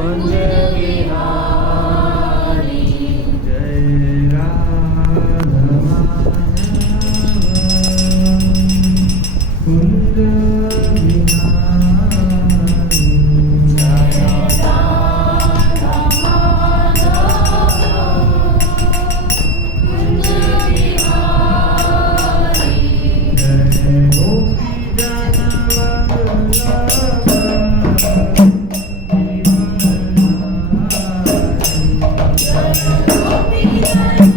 कुंज बिहारी जय राधा कुंज बिहारी जय राधा कुंज बिहारी जय गोपी जन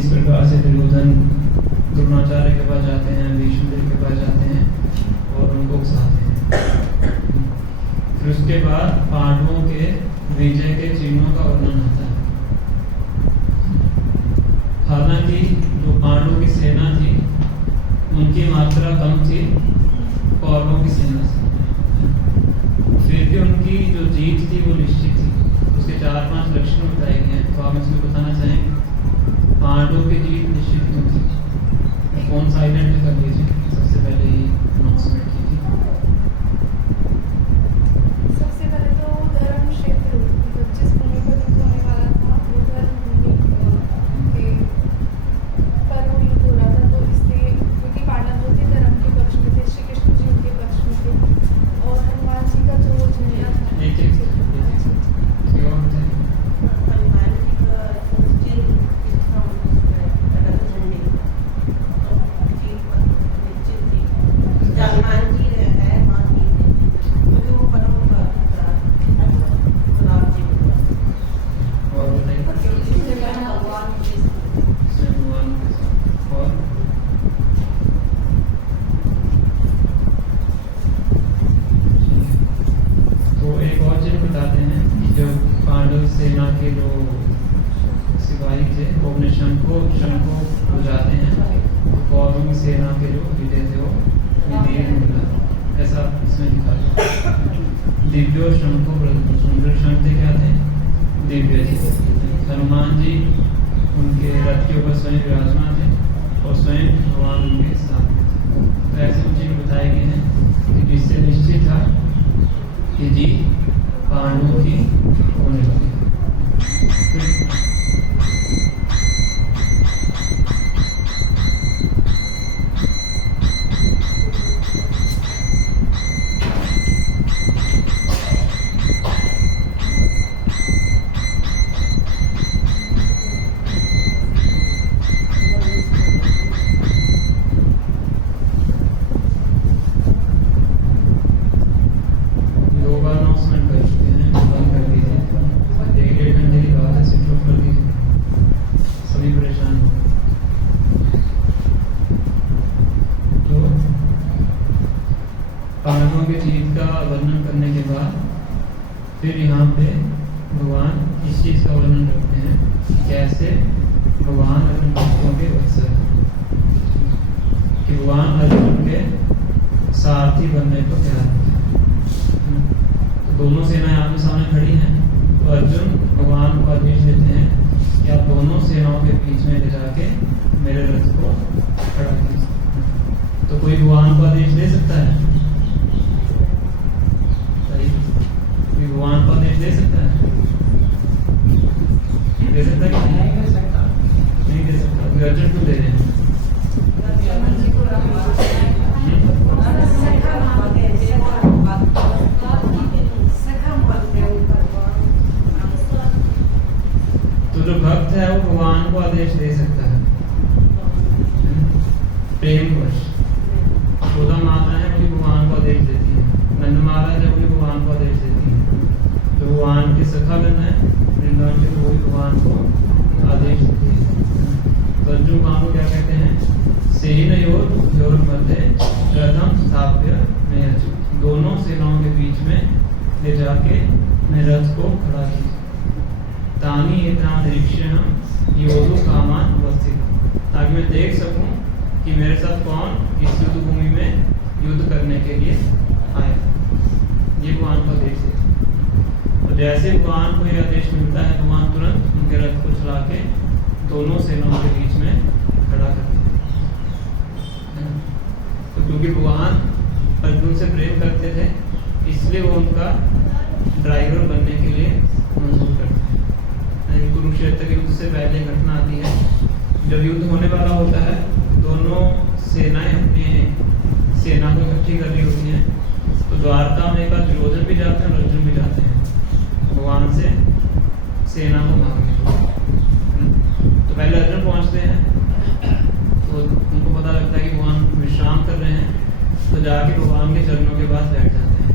जिस प्रकार से दुर्योधन द्रोणाचार्य के पास जाते हैं, भीष्मदेव के पास जाते हैं और उनको उकसाते हैं। फिर उसके बाद पांडवों के विजय के चिन्हों का वर्णन होता है। हालांकि जो पांडवों की सेना थी उनकी मात्रा कम थी कौरवों की सेना से, फिर भी उनकी जो जीत थी वो निश्चित थी। उसके 4-5 लक्षण बताए गए हैं, तो आप इसमें बताना चाहेंगे पांडवों की जीत निश्चित क्यों थी? फोन साइलेंट कर लीजिए, सबसे पहले ही अनाउंसमेंट की थी। सबसे पहले तो धर्म क्षेत्र, मतलब जिस भूमि पर युद्ध होने वाला था वो धर्म भूमि के पर वो युद्ध हो रहा था, तो इसलिए क्योंकि पांडव जो थे धर्म के पक्ष में थे, श्री कृष्ण जी उनके पक्ष में थे, और हनुमान जी का जो झंडा था सेना के जो सिपाही थे वो अपने शंखों बजाते हैं, कौरवों की सेना के जो विजय थे वो विजय मिला, ऐसा इसमें लिखा है। दिव्य शंखों सुंदर शंख थे, क्या थे? दिव्य थे। हनुमान जी उनके रथ के ऊपर स्वयं विराजमान थे और स्वयं भगवान उनके साथ थे। तो ऐसे कुछ चीज बताए गए हैं कि जिससे निश्चित था कि जीत पांडवों की होने वाली। पांडवों की जीत का वर्णन करने के बाद फिर यहाँ पे भगवान इस चीज का वर्णन करते हैं कि कैसे भगवान अपने भक्तों के वत्सल कि भगवान अर्जुन के सारथी बनने को तैयार हैं। तो दोनों सेनाएं आमने सामने खड़ी हैं, तो अर्जुन भगवान को आदेश देते हैं कि आप दोनों सेनाओं के बीच में ले जाके मेरे रथ को खड़ा कीजिए। तो कोई भगवान को आदेश दे सकता है? भगवान को आदेश दे सकता है? दे सकता है कि नहीं दे सकता? नहीं दे सकता। तो अर्जुन क्यों दे रहे हैं? तो जो भक्त है वो भगवान को आदेश दे सकता है प्रेमवश। खुदा माता है वो भगवान को आदेश देती है, नंद महाराज है वो भगवान को आदेश देती है। तो भगवान के सखागण है वृंदावन के, वो भी भगवान को आदेश देते हैं। तो अर्जुन भगवान को क्या कहते हैं? सेनयोर मध्य रथम स्थाप्य में अर्जुन, दोनों सेनाओं के बीच में ले जाके मैं रथ को खड़ा कीजिए। तानी एतान निरीक्षण योधु कामान अवस्थित, ताकि मैं देख सकूं कि मेरे साथ कौन इस युद्ध भूमि में युद्ध करने के लिए आए। ये भगवान का आदेश है। तो जैसे भगवान को यह आदेश मिलता है, भगवान तुरंत उनके रथ को चला के दोनों सेनाओं के बीच में खड़ा करते हैं। तो क्योंकि भगवान अर्जुन से प्रेम करते थे, इसलिए वो उनका ड्राइवर बनने के लिए मंजूर करते हैं। कुरुक्षेत्र के युद्ध से पहले घटना आती है, जब युद्ध होने वाला होता है, दोनों सेनाएं अपनी सेना को इकट्ठी कर रही होती हैं। तो द्वारका में एक बार दुर्योधन भी जाते हैं और अर्जुन भी जाते हैं भगवान से सेना को मांगने। तो पहले अर्जुन पहुंचते हैं, तो उनको पता लगता है कि भगवान विश्राम कर रहे हैं, तो जाके भगवान के चरणों के पास बैठ जाते हैं।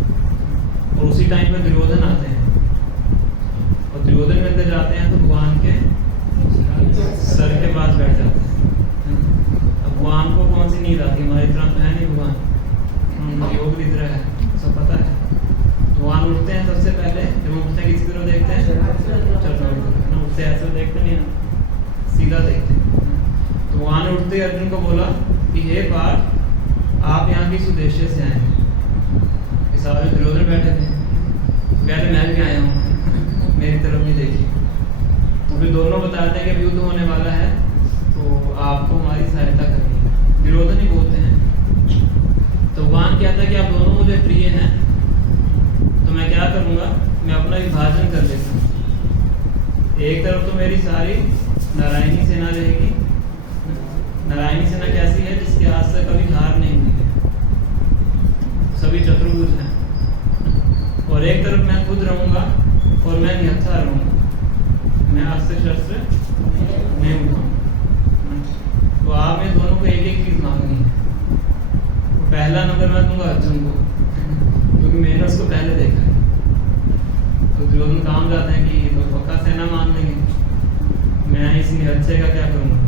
और उसी टाइम पे दुर्योधन आते हैं, और दुर्योधन में अंदर जाते हैं तो भगवान के सर के पास बैठ जाते हैं। अब भगवान को कौन सी नींद आती है? हमारी तरह तो है नहीं भगवान, उनको योग दिख रहा है, सब पता है। भगवान उठते हैं सबसे पहले, जब उठते हैं किसी तरह देखते हैं, उठते ऐसे देखते नहीं हैं, सीधा देखते हैं। तो भगवान ने उठते ही अर्जुन को बोला कि हे पार्थ, आप यहाँ किस उद्देश्य से आए हैं? सारे दुर्योधन बैठे थे, कहते मैं भी आया हूँ, मेरी तरफ भी देखिए। तो फिर दोनों बताते हैं कि युद्ध होने वाला है, तो आपको हमारी सहायता करनी है। दुर्योधन ही बोलते हैं। तो भगवान कहता है कि आप दोनों मुझे प्रिय हैं, तो मैं क्या करूँगा, मैं अपना विभाजन कर लेता हूँ। एक तरफ तो मेरी सारी नारायणी सेना रहेगी। नारायणी सेना कैसी है? जिसके आज तक कभी हार नहीं हुई है, सभी चतुर्भुज हैं। और एक तरफ मैं खुद रहूंगा और मैं निहत्था रहूंगा, मैं अस्त्र शस्त्र नहीं उठाऊंगा। तो आप में दोनों को एक एक चीज मांगनी है। तो पहला नंबर मैं दूंगा अर्जुन को, क्योंकि मैंने उसको पहले देखा है। तो दुर्योधन काम जाते हैं कि तो पक्का सेना मान लेंगे, मैं इस निहत्थे का क्या करूंगा?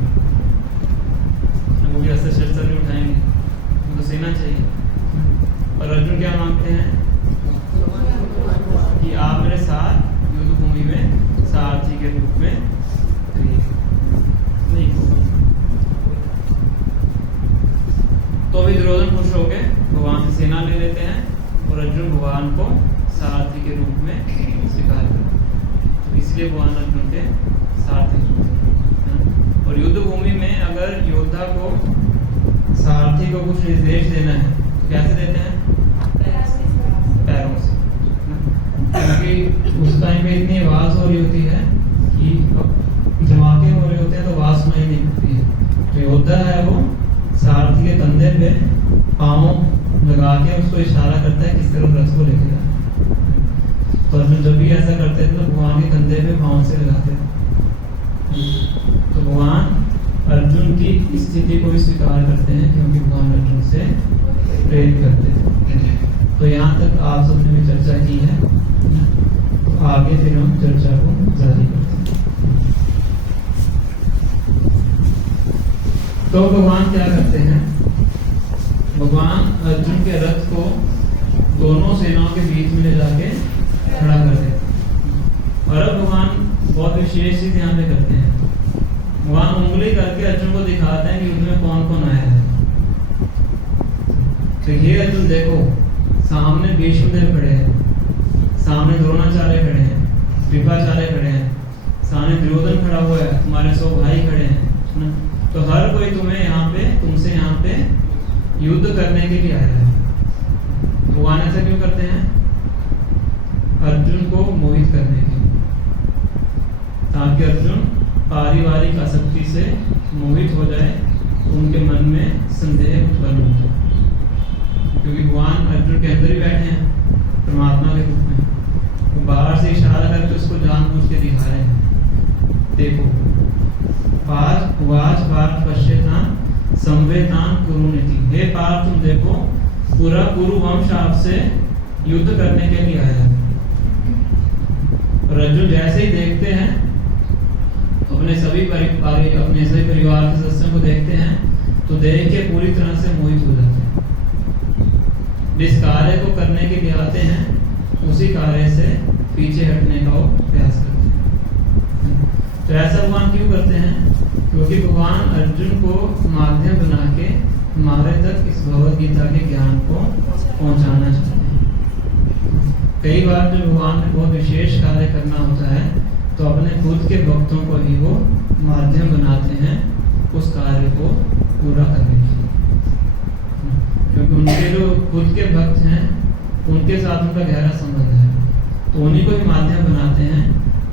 वो भी अस्त्र शस्त्र नहीं उठाएंगे, उनको सेना चाहिए। और अर्जुन क्या मांगते हैं कि आप मेरे साथ युद्ध भूमि में सारथी के रूप में नहीं। तो भी दुर्योधन खुश हो गए, भगवान से सेना ले लेते हैं और अर्जुन भगवान को सारथी के रूप में स्वीकार करते हैं। तो इसलिए भगवान अर्जुन के सारथी। और युद्ध भूमि में अगर योद्धा को सारथी को कुछ निर्देश देना है तो कैसे देते हैं? पैरों से। क्योंकि उस टाइम पे इतनी आवाज हो रही होती है कि धमाके हो रहे होते हैं, तो आवाज सुनाई नहीं पड़ती है। तो योद्धा है वो सारथी के कंधे पे पाँव लगा के उसको इशारा करता है किस तरफ रथ को लेके जाए। तो अर्जुन जब भी ऐसा करते थे तो भगवान के कंधे पे पाँव से लगाते थे। तो भगवान अर्जुन की स्थिति को भी स्वीकार करते हैं, क्योंकि भगवान अर्जुन से प्रेम करते हैं। तो यहाँ तक आप सबने भी चर्चा की है, तो आगे फिर हम चर्चा को जारी करते हैं। तो भगवान क्या करते हैं? भगवान अर्जुन के रथ को दोनों सेनाओं के बीच में ले जाके खड़ा कर देते हैं। और अब भगवान बहुत विशेष चीज यहाँ पे करते हैं। भगवान उंगली करके अर्जुन को दिखाते हैं कि उसमें कौन कौन आया है। तो ये अर्जुन देखो, सामने भीष्मदेव खड़े हैं, सामने द्रोणाचार्य खड़े हैं, कृपाचार्य खड़े हैं, सामने दुर्योधन खड़ा हुआ है, तुम्हारे 100 भाई खड़े हैं। तो हर कोई तुम्हें यहाँ पे, तुमसे यहाँ पे युद्ध करने के लिए आया है। भगवान ऐसा क्यों करते हैं? अर्जुन को मोहित करने के लिए, ताकि अर्जुन पारिवारिक आसक्ति से मोहित हो जाए, उनके मन में संदेह उत्पन्न हो जाए। क्योंकि भगवान अर्जुन के अंदर ही बैठे हैं परमात्मा के रूप में, वो बाहर से इशारा करके उसको जानबूझ के दिखा रहे हैं। देखो, वाज पश्यतान संवेतान कुरुनिति। हे पार्थ, तुम देखो, पूरा कुरु वंश आपसे युद्ध करने के लिए आया है। और अर्जुन जैसे ही देखते हैं, अपने सभी परिवार के सदस्यों को देखते हैं, तो देख के पूरी तरह से मोहित हो जाते हैं। जिस कार्य को करने के लिए आते हैं, उसी कार्य से पीछे हटने का वो प्रयास करते हैं। तो ऐसा भगवान क्यों करते हैं? क्योंकि भगवान अर्जुन को माध्यम बना के हमारे तक इस भगवद गीता के ज्ञान को पहुंचाना चाहते हैं। कई बार जब भगवान ने बहुत विशेष कार्य करना होता है, तो अपने खुद के भक्तों को ही वो माध्यम बनाते हैं उस कार्य को पूरा करने के लिए। क्योंकि उनके जो खुद के भक्त हैं, उनके साथ उनका गहरा संबंध है, तो उन्हीं को ही माध्यम बनाते हैं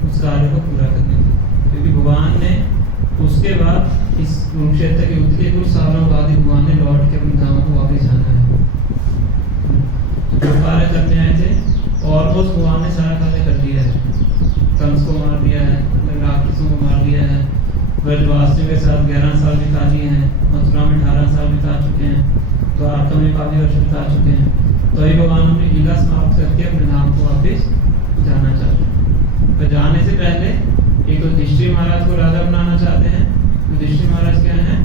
उस कार्य को पूरा करने के लिए। क्योंकि भगवान ने उसके बाद इस कुरुक्षेत्र के युद्ध के कुछ सालों बाद ही भगवान ने लौट के अपने धाम को वापस जाना है। जो कार्य करने आए थे, और भगवान ने सारा कार्य कर दिया है। कंस को मार दिया है, राक्षसों को मार दिया है, ब्रजवासियों के साथ 11 साल बिता लिए हैं, मथुरा में 18 साल बिता चुके हैं, द्वारका में काफी वर्ष बिता चुके हैं। तो ये भगवान अपनी लीला समाप्त करके अपने धाम को वापस जाना चाहते हैं। तो जाने से पहले एक तो युधिष्ठिर महाराज को राजा बनाना चाहते हैं। युधिष्ठिर महाराज क्या है?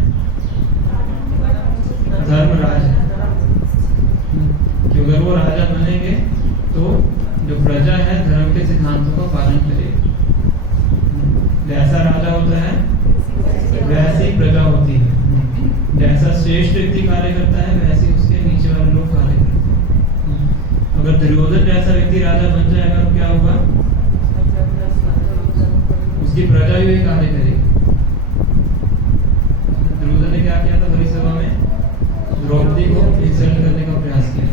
धर्मराज है। कि अगर वो राजा बनेंगे तो जो प्रजा है धर्म के सिद्धांतों का पालन करेगी। जैसा राजा होता है वैसी प्रजा होती है। जैसा श्रेष्ठ व्यक्ति कार्य करता है वैसे उसके नीचे वाले लोग कार्य करते हैं। अगर दुर्योधन जैसा व्यक्ति राजा बन जाएगा तो क्या होगा? उसकी प्रजा भी वही कार्य करेगी। दुर्योधन ने क्या किया था बड़ी सभा में? द्रौपदी को इंसल्ट करने का प्रयास किया।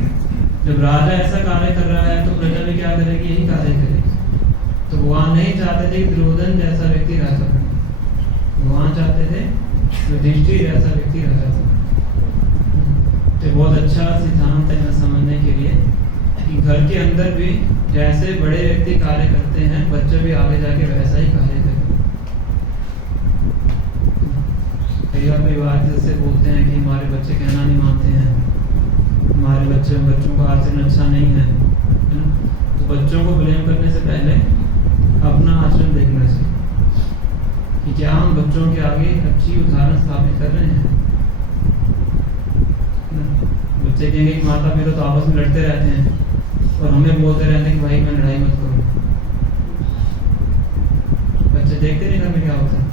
जब राजा ऐसा कार्य कर रहा है तो प्रजा भी क्या करेगी? यही कार्य करेगी। तो भगवान नहीं चाहते थे दुर्योधन जैसा व्यक्ति राजा बने। भगवान चाहते थे युधिष्ठिर जैसा व्यक्ति राजा बने। तो बहुत अच्छा सिद्धांत है समझने के लिए कि घर के अंदर भी जैसे बड़े व्यक्ति कार्य करते हैं बच्चे भी आगे जाके वैसा ही कार्य करें। कई बार परिवार जैसे बोलते हैं कि हमारे बच्चे कहना नहीं मानते हैं, हमारे बच्चों का आचरण अच्छा नहीं है ना? तो बच्चों को ब्लेम करने से पहले अपना आचरण देखना चाहिए कि क्या हम बच्चों के आगे अच्छी उदाहरण स्थापित कर रहे हैं। बच्चे कहेंगे कि माता पिता तो आपस में लड़ते रहते हैं और हमें बोलते रहते हैं कि भाई मैं लड़ाई मत करो। बच्चे देखते नहीं घर में क्या होता है।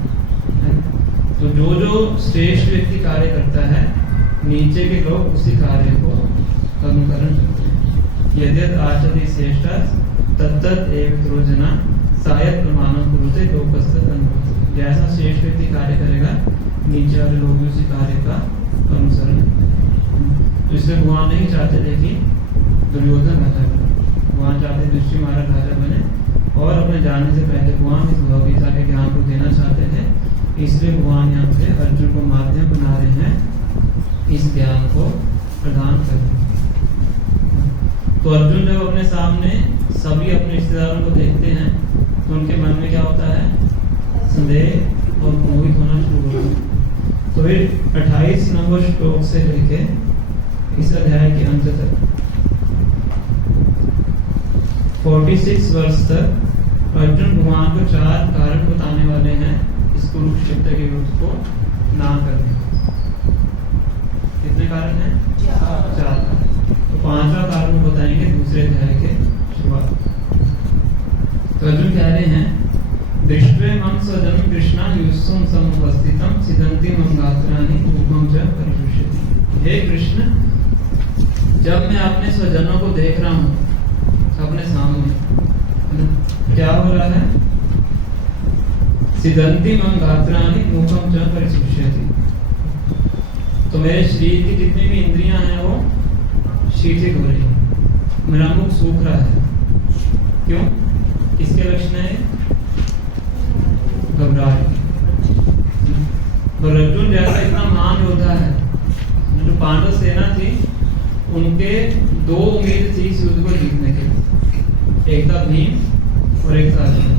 तो जो श्रेष्ठ व्यक्ति कार्य करता है नीचे के लोग उसी कार्य को अनुकरण करते हैं। यद्यत आचरति श्रेष्ठ तत्तत् एव जना शायद प्रमाणम कुरुते लोकस्तत् अनुभूति। जैसा श्रेष्ठ व्यक्ति कार्य करेगा नीचे वाले लोग भी उसी कार्य का अनुसरण। तो इसलिए भगवान नहीं चाहते थे कि दुर्योधन राजा बने। भगवान चाहते युधिष्ठिर महाराज राजा बने और अपने जाने से पहले भगवान इस भगवद्गीता के ज्ञान को देना चाहते थे। इसलिए भगवान यहाँ पे अर्जुन को माध्यम बना रहे हैं इस ज्ञान को प्रदान करने। तो अर्जुन जब अपने सामने सभी अपने रिश्तेदारों को देखते हैं तो उनके मन में क्या होता है? संदेह और मोहित होना शुरू होता है। तो फिर 28 नंबर श्लोक से लेके इस अध्याय के अंत तक 46 वर्ष तक अर्जुन भगवान को 4 कारण बताने वाले हैं इस कुरुक्षेत्र के युद्ध को ना करने। कितने कारण हैं? 4। तो 5वां कारण बताएंगे दूसरे अध्याय के शुरुआत। तो अर्जुन कह रहे हैं दृष्ट्वे मम स्वजनं कृष्णा युष्सुं समुपस्थितं सिदन्ति मम गात्राणि रूपं च परिदृश्यति। हे कृष्ण, जब मैं अपने स्वजनों को देख रहा हूँ अपने सामने क्या हो रहा है? सिदन्ति मम गात्राणि रूपं च परिदृश्यति। तो मेरे शरीर की जितनी भी इंद्रियां हैं वो शीतल हो रही है। मेरा मुख सूख रहा है। क्यों? किसके लक्षण है? घबराहट। तो अर्जुन जैसा इतना महान योद्धा है, जो पांडव सेना थी उनके 2 उम्मीद थी इस युद्ध को जीतने के। एक था भीम और एक था अर्जुन।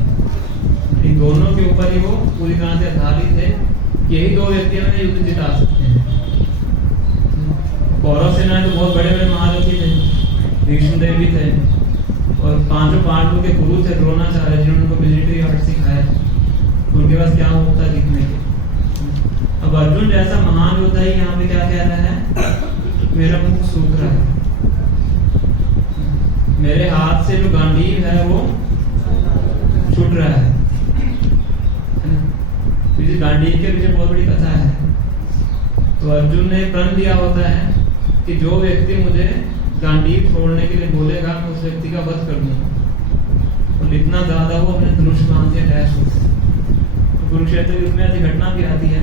इन दोनों के ऊपर ही वो पूरी तरह से आधारित थे। यही 2 व्यक्ति हमें युद्ध जिता सकते हैं। कौरव सेना तो बहुत बड़े बड़े महारथी थे, भीष्मदेव भी थे और 5 पांडवों के गुरु थे द्रोणाचार्य, जिन्होंने उनको मिलिट्री आर्ट सिखाया। उनके पास क्या होता जीतने के। अब अर्जुन जैसा महान योद्धा ही यहाँ पे क्या कह रहा है? मेरा मुख सूख रहा है, मेरे हाथ से जो गांडीव है वो छूट रहा है। गांडीव के पीछे बहुत बड़ी कथा है। तो अर्जुन ने प्रण लिया होता है कि जो व्यक्ति मुझे गांडीव छोड़ने के लिए बोलेगा मैं उस व्यक्ति का वध कर दूंगा। और इतना ज्यादा वो अपने धनुष बाण से अटैच होते हैं। तो कुरुक्षेत्र युद्ध में ऐसी घटना भी आती है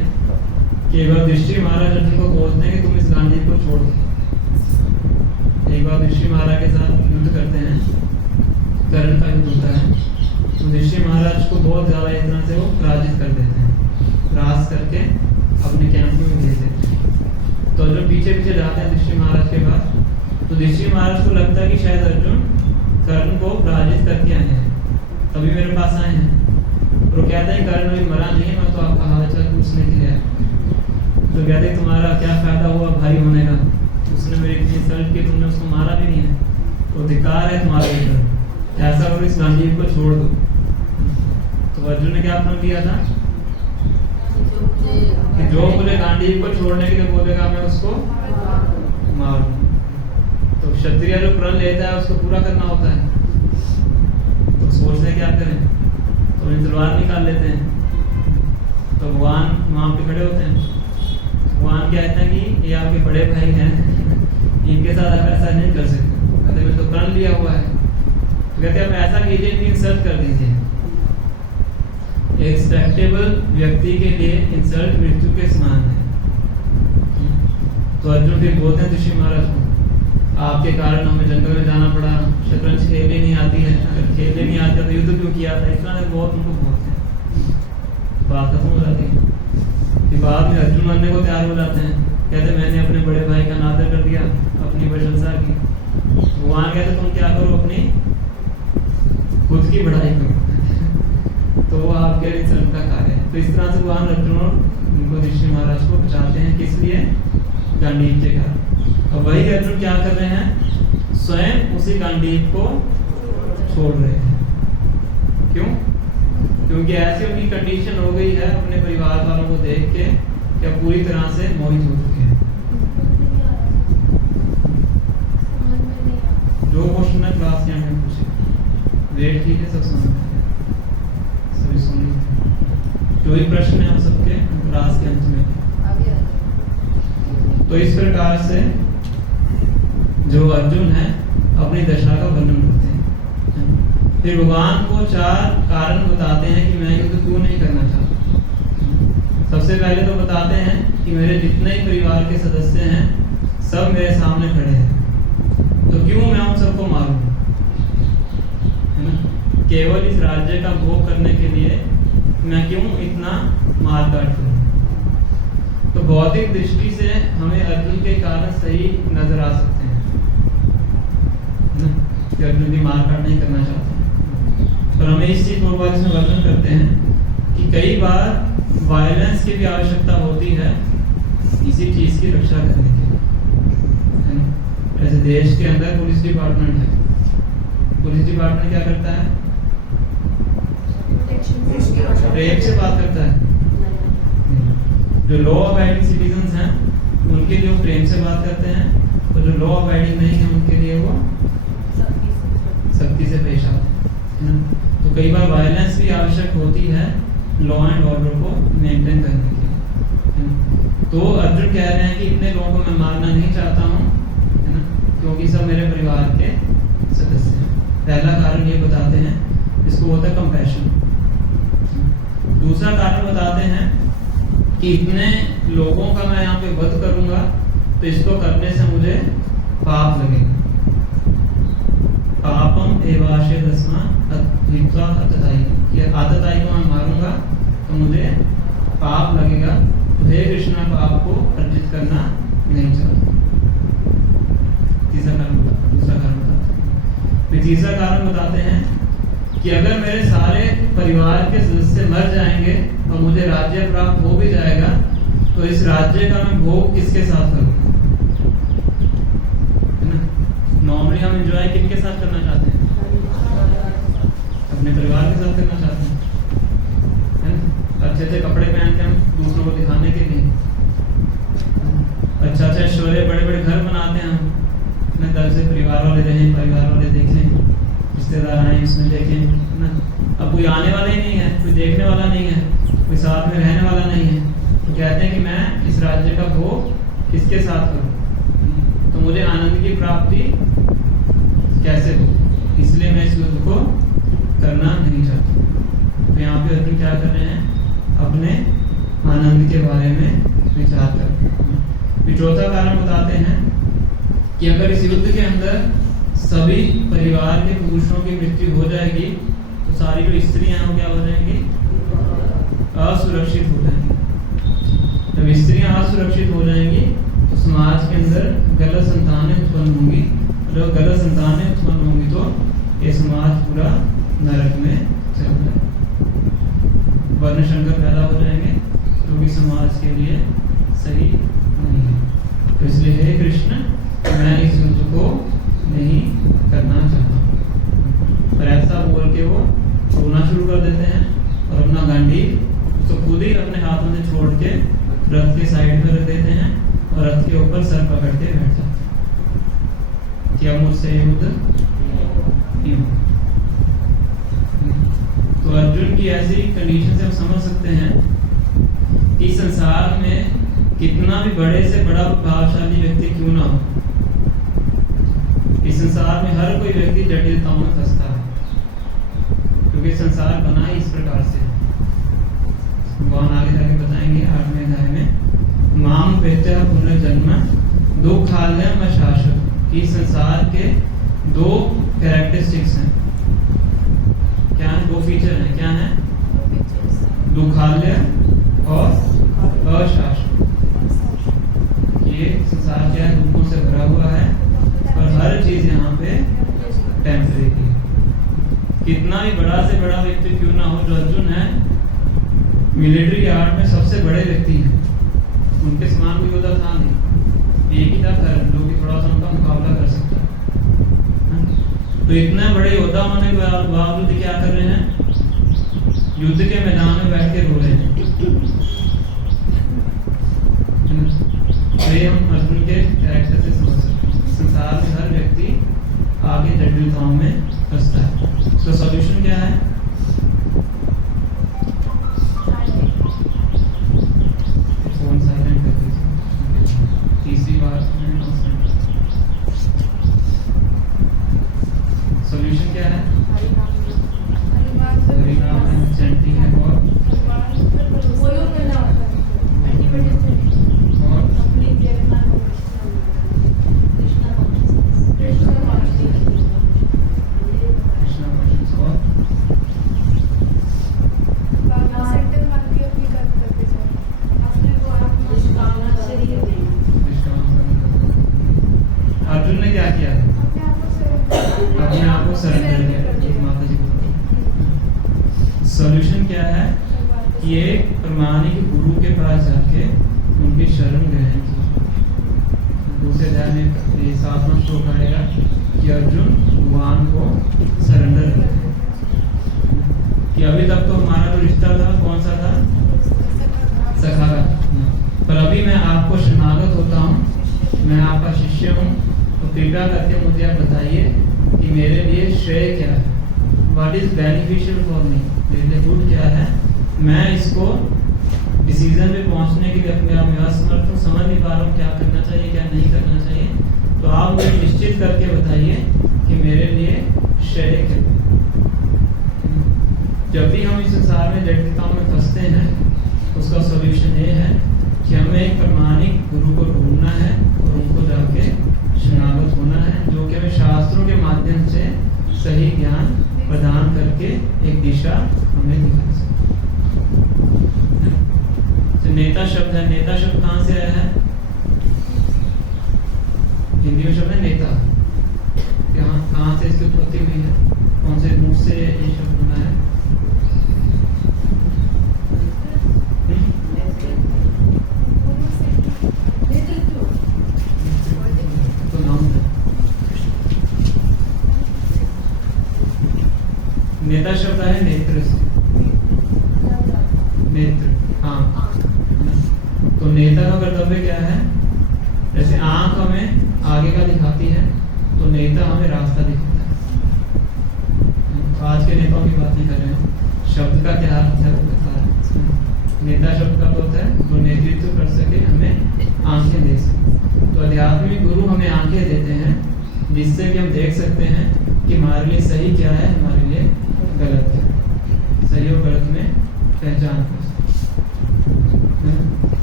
कि एक बार युधिष्ठिर महाराज अर्जुन को बोलते हैं कि तुम इस गांडीव को छोड़ दो। एक बार युधिष्ठिर महाराज के साथ युद्ध करते हैं, कर्ण का युद्ध होता है। तो युधिष्ठिर महाराज को बहुत ज्यादा इस तरह से वो पराजित कर देते हैं, परास्त करके अपने कैंप में भेज देते हैं। तो अर्जुन पीछे पीछे जाते हैं युधिष्ठिर महाराज के बाद। तो युधिष्ठिर महाराज को लगता है कि शायद अर्जुन कर्ण को पराजित करके आए हैं, तभी मेरे पास आए हैं। और वो कहते हैं कर्ण अभी मरा नहीं है, मैं तो आपका हालचाल पूछने के लिए आया। तो कहते हैं तुम्हारा क्या फायदा हुआ भाई होने का? उसने मेरी इतनी इंसल्ट की, तुमने उसको मारा भी नहीं है, तो धिक्कार है तुम्हारे ऊपर। ऐसा करो इस गांडीव को छोड़ दो। तो तो अर्जुन ने क्या प्रण लिया था कि जो मुझे गांडीव को छोड़ने के लिए बोलेगा मैं उसको मारूं। तो क्षत्रिय जो प्रण लेता है उसको पूरा करना होता है। तो सोचते हैं क्या करें, तो तलवार निकाल लेते हैं। तो भगवान वहां पे खड़े होते हैं। भगवान कहते हैं कि ये आपके बड़े भाई हैं, इनके साथ आप ऐसा नहीं कर सकते। कहते मैं तो प्रण लिया हुआ है। तो कहते आप ऐसा कीजिए, इनकी इंसल्ट कर दीजिए। एक रिस्पेक्टेबल व्यक्ति के लिए इंसल्ट मृत्यु के समान है। तो अर्जुन फिर बोलते हैं ऋषि महाराज को, आपके कारण हमें जंगल में जाना पड़ा, शतरंज खेलनी नहीं आती है, अगर खेलने नहीं आती तो युद्ध क्यों किया था, इतना बहुत उनको बोलते हैं। बात खत्म हो जाती है। फिर बाद में अर्जुन मरने को तैयार हो जाते हैं। कहते मैंने अपने बड़े भाई का अनादर कर दिया, अपनी प्रशंसा की। भगवान कहते तुम क्या करो, अपनी खुद की बढ़ाई करो। तो वो आपके लिए इंसल्ट का कार्य है। तो इस तरह से भगवान अर्जुन उनको ऋषि महाराज को बचाते हैं, किस लिए, गांडीव के कारण। और वही अर्जुन क्या कर रहे हैं, स्वयं उसी गांडीव को छोड़ रहे हैं। क्यों? क्योंकि ऐसी उनकी कंडीशन हो गई है अपने परिवार वालों को देख के कि अब पूरी तरह से मोहित हो चुके हैं। जो क्वेश्चन है क्लास के अंदर पूछे, वेट ठीक है, सब समझ में सभी सुनिए। जो भी प्रश्न है सबके क्लास के अंत में। तो इस प्रकार से जो अर्जुन है अपनी दशा का वर्णन करते हैं। फिर भगवान को 4 कारण बताते हैं कि मैं युद्ध क्यों नहीं करना चाहता। सबसे पहले तो बताते हैं कि मेरे जितने ही परिवार के सदस्य हैं सब मेरे सामने खड़े हैं, तो क्यों मैं उन सबको मारूं, है ना। केवल इस राज्य का भोग करने के लिए मैं क्यों इतना मार काट करूं। तो भौतिक दृष्टि से हमें अर्जुन के कारण सही नजर आ सकते हैं कि अर्जुन की मार काट नहीं करना चाहते। पर हमें इस चीज को वर्णन करते हैं कि कई बार वायलेंस की भी आवश्यकता होती है इसी चीज की रक्षा करने के लिए, है ना। जैसे देश के अंदर पुलिस डिपार्टमेंट है। पुलिस डिपार्टमेंट क्या करता है, प्रेम से बात करता है। जो लॉ अबाइडिंग सिटीजन्स हैं उनके लिए वो प्रेम से बात करते हैं, और जो लॉ अबाइडिंग नहीं है उनके लिए वो सख्ती से पेश आते हैं। तो कई बार वायलेंस भी आवश्यक होती है लॉ एंड ऑर्डर को मेंटेन करने के लिए। तो अर्जुन कह रहे हैं कि इतने लोगों को मैं मारना नहीं चाहता हूँ, है ना, क्योंकि सब मेरे परिवार के सदस्य हैं। पहला कारण ये बताते हैं, इसको होता है कंपैशन। दूसरा कारण बताते हैं कि इतने लोगों का मैं यहाँ पे वध करूंगा तो इसको करने से मुझे पाप लगेगा। पापम एवाशे दस्मा हित्वा अतताई, ये आतताई को मैं मारूंगा तो मुझे पाप लगेगा। तो हे कृष्णा, पाप को अर्जित करना नहीं चाहता। तीसरा कारण बताते, दूसरा कारण बताते। फिर तीसरा कारण बताते हैं कि अगर मेरे सारे परिवार के सदस्य मर जाएंगे और मुझे राज्य प्राप्त हो भी जाएगा तो इस राज्य का मैं भोग किसके साथ करूंगा, है ना। नॉर्मली हम एंजॉय किसके साथ करना चाहते हैं, अपने परिवार के साथ करना चाहते हैं, है ना। अच्छे अच्छे कपड़े पहनते हैं हम दूसरों को दिखाने के लिए, अच्छा अच्छा ऐश्वर्य, बड़े बड़े घर बनाते हैं हम, अपने तरफ से परिवार वाले रहें, परिवार वाले देखें, रिश्तेदार आए उसमें देखें ना। अब कोई आने वाला ही नहीं है, कोई देखने वाला नहीं है, कोई साथ में रहने वाला नहीं है, तो कहते हैं कि मैं इस राज्य का भोग किसके साथ करूं, तो मुझे आनंद की प्राप्ति कैसे हो, इसलिए मैं इस युद्ध को करना नहीं चाहता। तो यहाँ पे अर्जुन क्या कर रहे हैं, अपने आनंद के बारे में विचार कर रहे हैं। फिर चौथा कारण बताते हैं कि अगर इस युद्ध के अंदर सभी परिवार के पुरुषों की मृत्यु हो जाएगी तो सारी जो स्त्रियां हैं वो क्या हो जाएंगी, असुरक्षित हो जाएंगी। जब स्त्रियां असुरक्षित हो जाएंगी तो समाज के अंदर गलत संतानें उत्पन्न होंगी, और जब गलत संतानें उत्पन्न होंगी तो ये समाज पूरा नरक में चल जाएगा। वर्ण संकर पैदा हो जाएंगे जो कि समाज के लिए सही नहीं है। तो इसलिए हे कृष्ण, मैं इस युद्ध को नहीं करना चाहता। पर ऐसा बोल के वो रोना शुरू कर देते हैं और गांडीव उसको खुद ही अपने हाथों से छोड़ के रथ के साइड में रख देते हैं और रथ के ऊपर सर पकड़ के बैठ जाते हैं कि अब मुझसे युद्ध नहीं होगा। तो अर्जुन की ऐसी कंडीशन से हम समझ सकते हैं कि संसार में कितना भी बड़े से बड़ा प्रभावशाली व्यक्ति क्यों ना हो, इस संसार में हर कोई व्यक्ति जटिलताओं में फंसता है, क्योंकि संसार बना ही इस प्रकार से। भगवान आगे जाके बताएंगे 8वें अध्याय में, माम पेत्या पुनर्जन्म दुःखालयम शाश्वत, कि संसार के 2 कैरेक्टरिस्टिक्स हैं। क्या है? 2 फीचर हैं। क्या है? दुःखालय और अशाश्वत। ये संसार क्या है? दुखों से भरा हुआ है और हर चीज यहाँ पे टेम्परेरी है। कितना भी बड़ा से बड़ा व्यक्ति क्यों ना हो, जो अर्जुन है मिलिट्री आर्ट में सबसे बड़े व्यक्ति हैं, उनके समान कोई योद्धा था नहीं, एक ही था कर्ण जो कि थोड़ा सा उनका मुकाबला कर सकता है। तो इतने बड़े योद्धा होने के बावजूद क्या कर रहे हैं? युद्ध के मैदान में बैठ के रो रहे हैं। तो ये हम अर्जुन के कैरेक्टर से समझ सकते हैं। संसार में हर व्यक्ति आगे जटिलताओं में फंसता है। तो सॉल्यूशन क्या है? फोन साइलेंट कर दीजिए। तीसरी बार सॉल्यूशन क्या है? हरिनाम चैंटिंग है और अर्जुन ने क्या किया? अपने आप को सरेंडर किया। माता जी को सॉल्यूशन क्या है? कि एक प्रमाणिक गुरु के पास जाके उनकी शरण ग्रहण की। दूसरे अध्याय में 7वां श्लोक आएगा कि अर्जुन भगवान को सरेंडर किया। कि अभी तक तो हमारा जो रिश्ता था कौन सा था? सखा का। पर अभी मैं आपको शरणागत होता हूँ, मैं आपका शिष्य हूँ, तो कृपया करके मुझे आप बताइए कि मेरे लिए श्रेय क्या है, what is beneficial for me, मेरे लिए गुड क्या है। मैं इसको डिसीजन पे पहुंचने के लिए अपने आप में असमर्थ हूँ, समझ नहीं पा रहा हूँ क्या करना चाहिए क्या नहीं करना चाहिए। तो आप मुझे निश्चित करके बताइए कि मेरे लिए श्रेय क्या है। जब भी हम इस संसार में जटिलताओं में फंसते हैं, उसका सॉल्यूशन ये है कि हमें एक प्रमाणिक गुरु को ढूंढना है और उनको जाके शरणागत होना है, जो कि हमें शास्त्रों के माध्यम से सही ज्ञान प्रदान करके एक दिशा हमें दिखा सके। तो नेता शब्द है, नेता शब्द कहाँ से आया है? हिंदी में शब्द है नेता। कहाँ से इसकी उत्पत्ति हुई है? कौन से रूप से ये शब्द बना है? तो नाम है नेता शब्द है नेत्र से। नेत्र, हाँ। तो नेता का कर्तव्य क्या है? जैसे आंख हमें आगे का दिखाती है, तो नेता हमें रास्ता दिखाता है। तो आज के नेताओं की बात नहीं कर रहे हैं, शब्द का क्या अर्थ है वो बता रहे हैं। नेता शब्द का होता है जो नेतृत्व कर सके, हमें आंखें दे सके। तो आध्यात्मिक गुरु हमें आंखें देते हैं, जिससे कि हम देख सकते हैं कि हमारे लिए सही क्या है, हमारे लिए गलत क्या है। सही और गलत में पहचान कर सकते।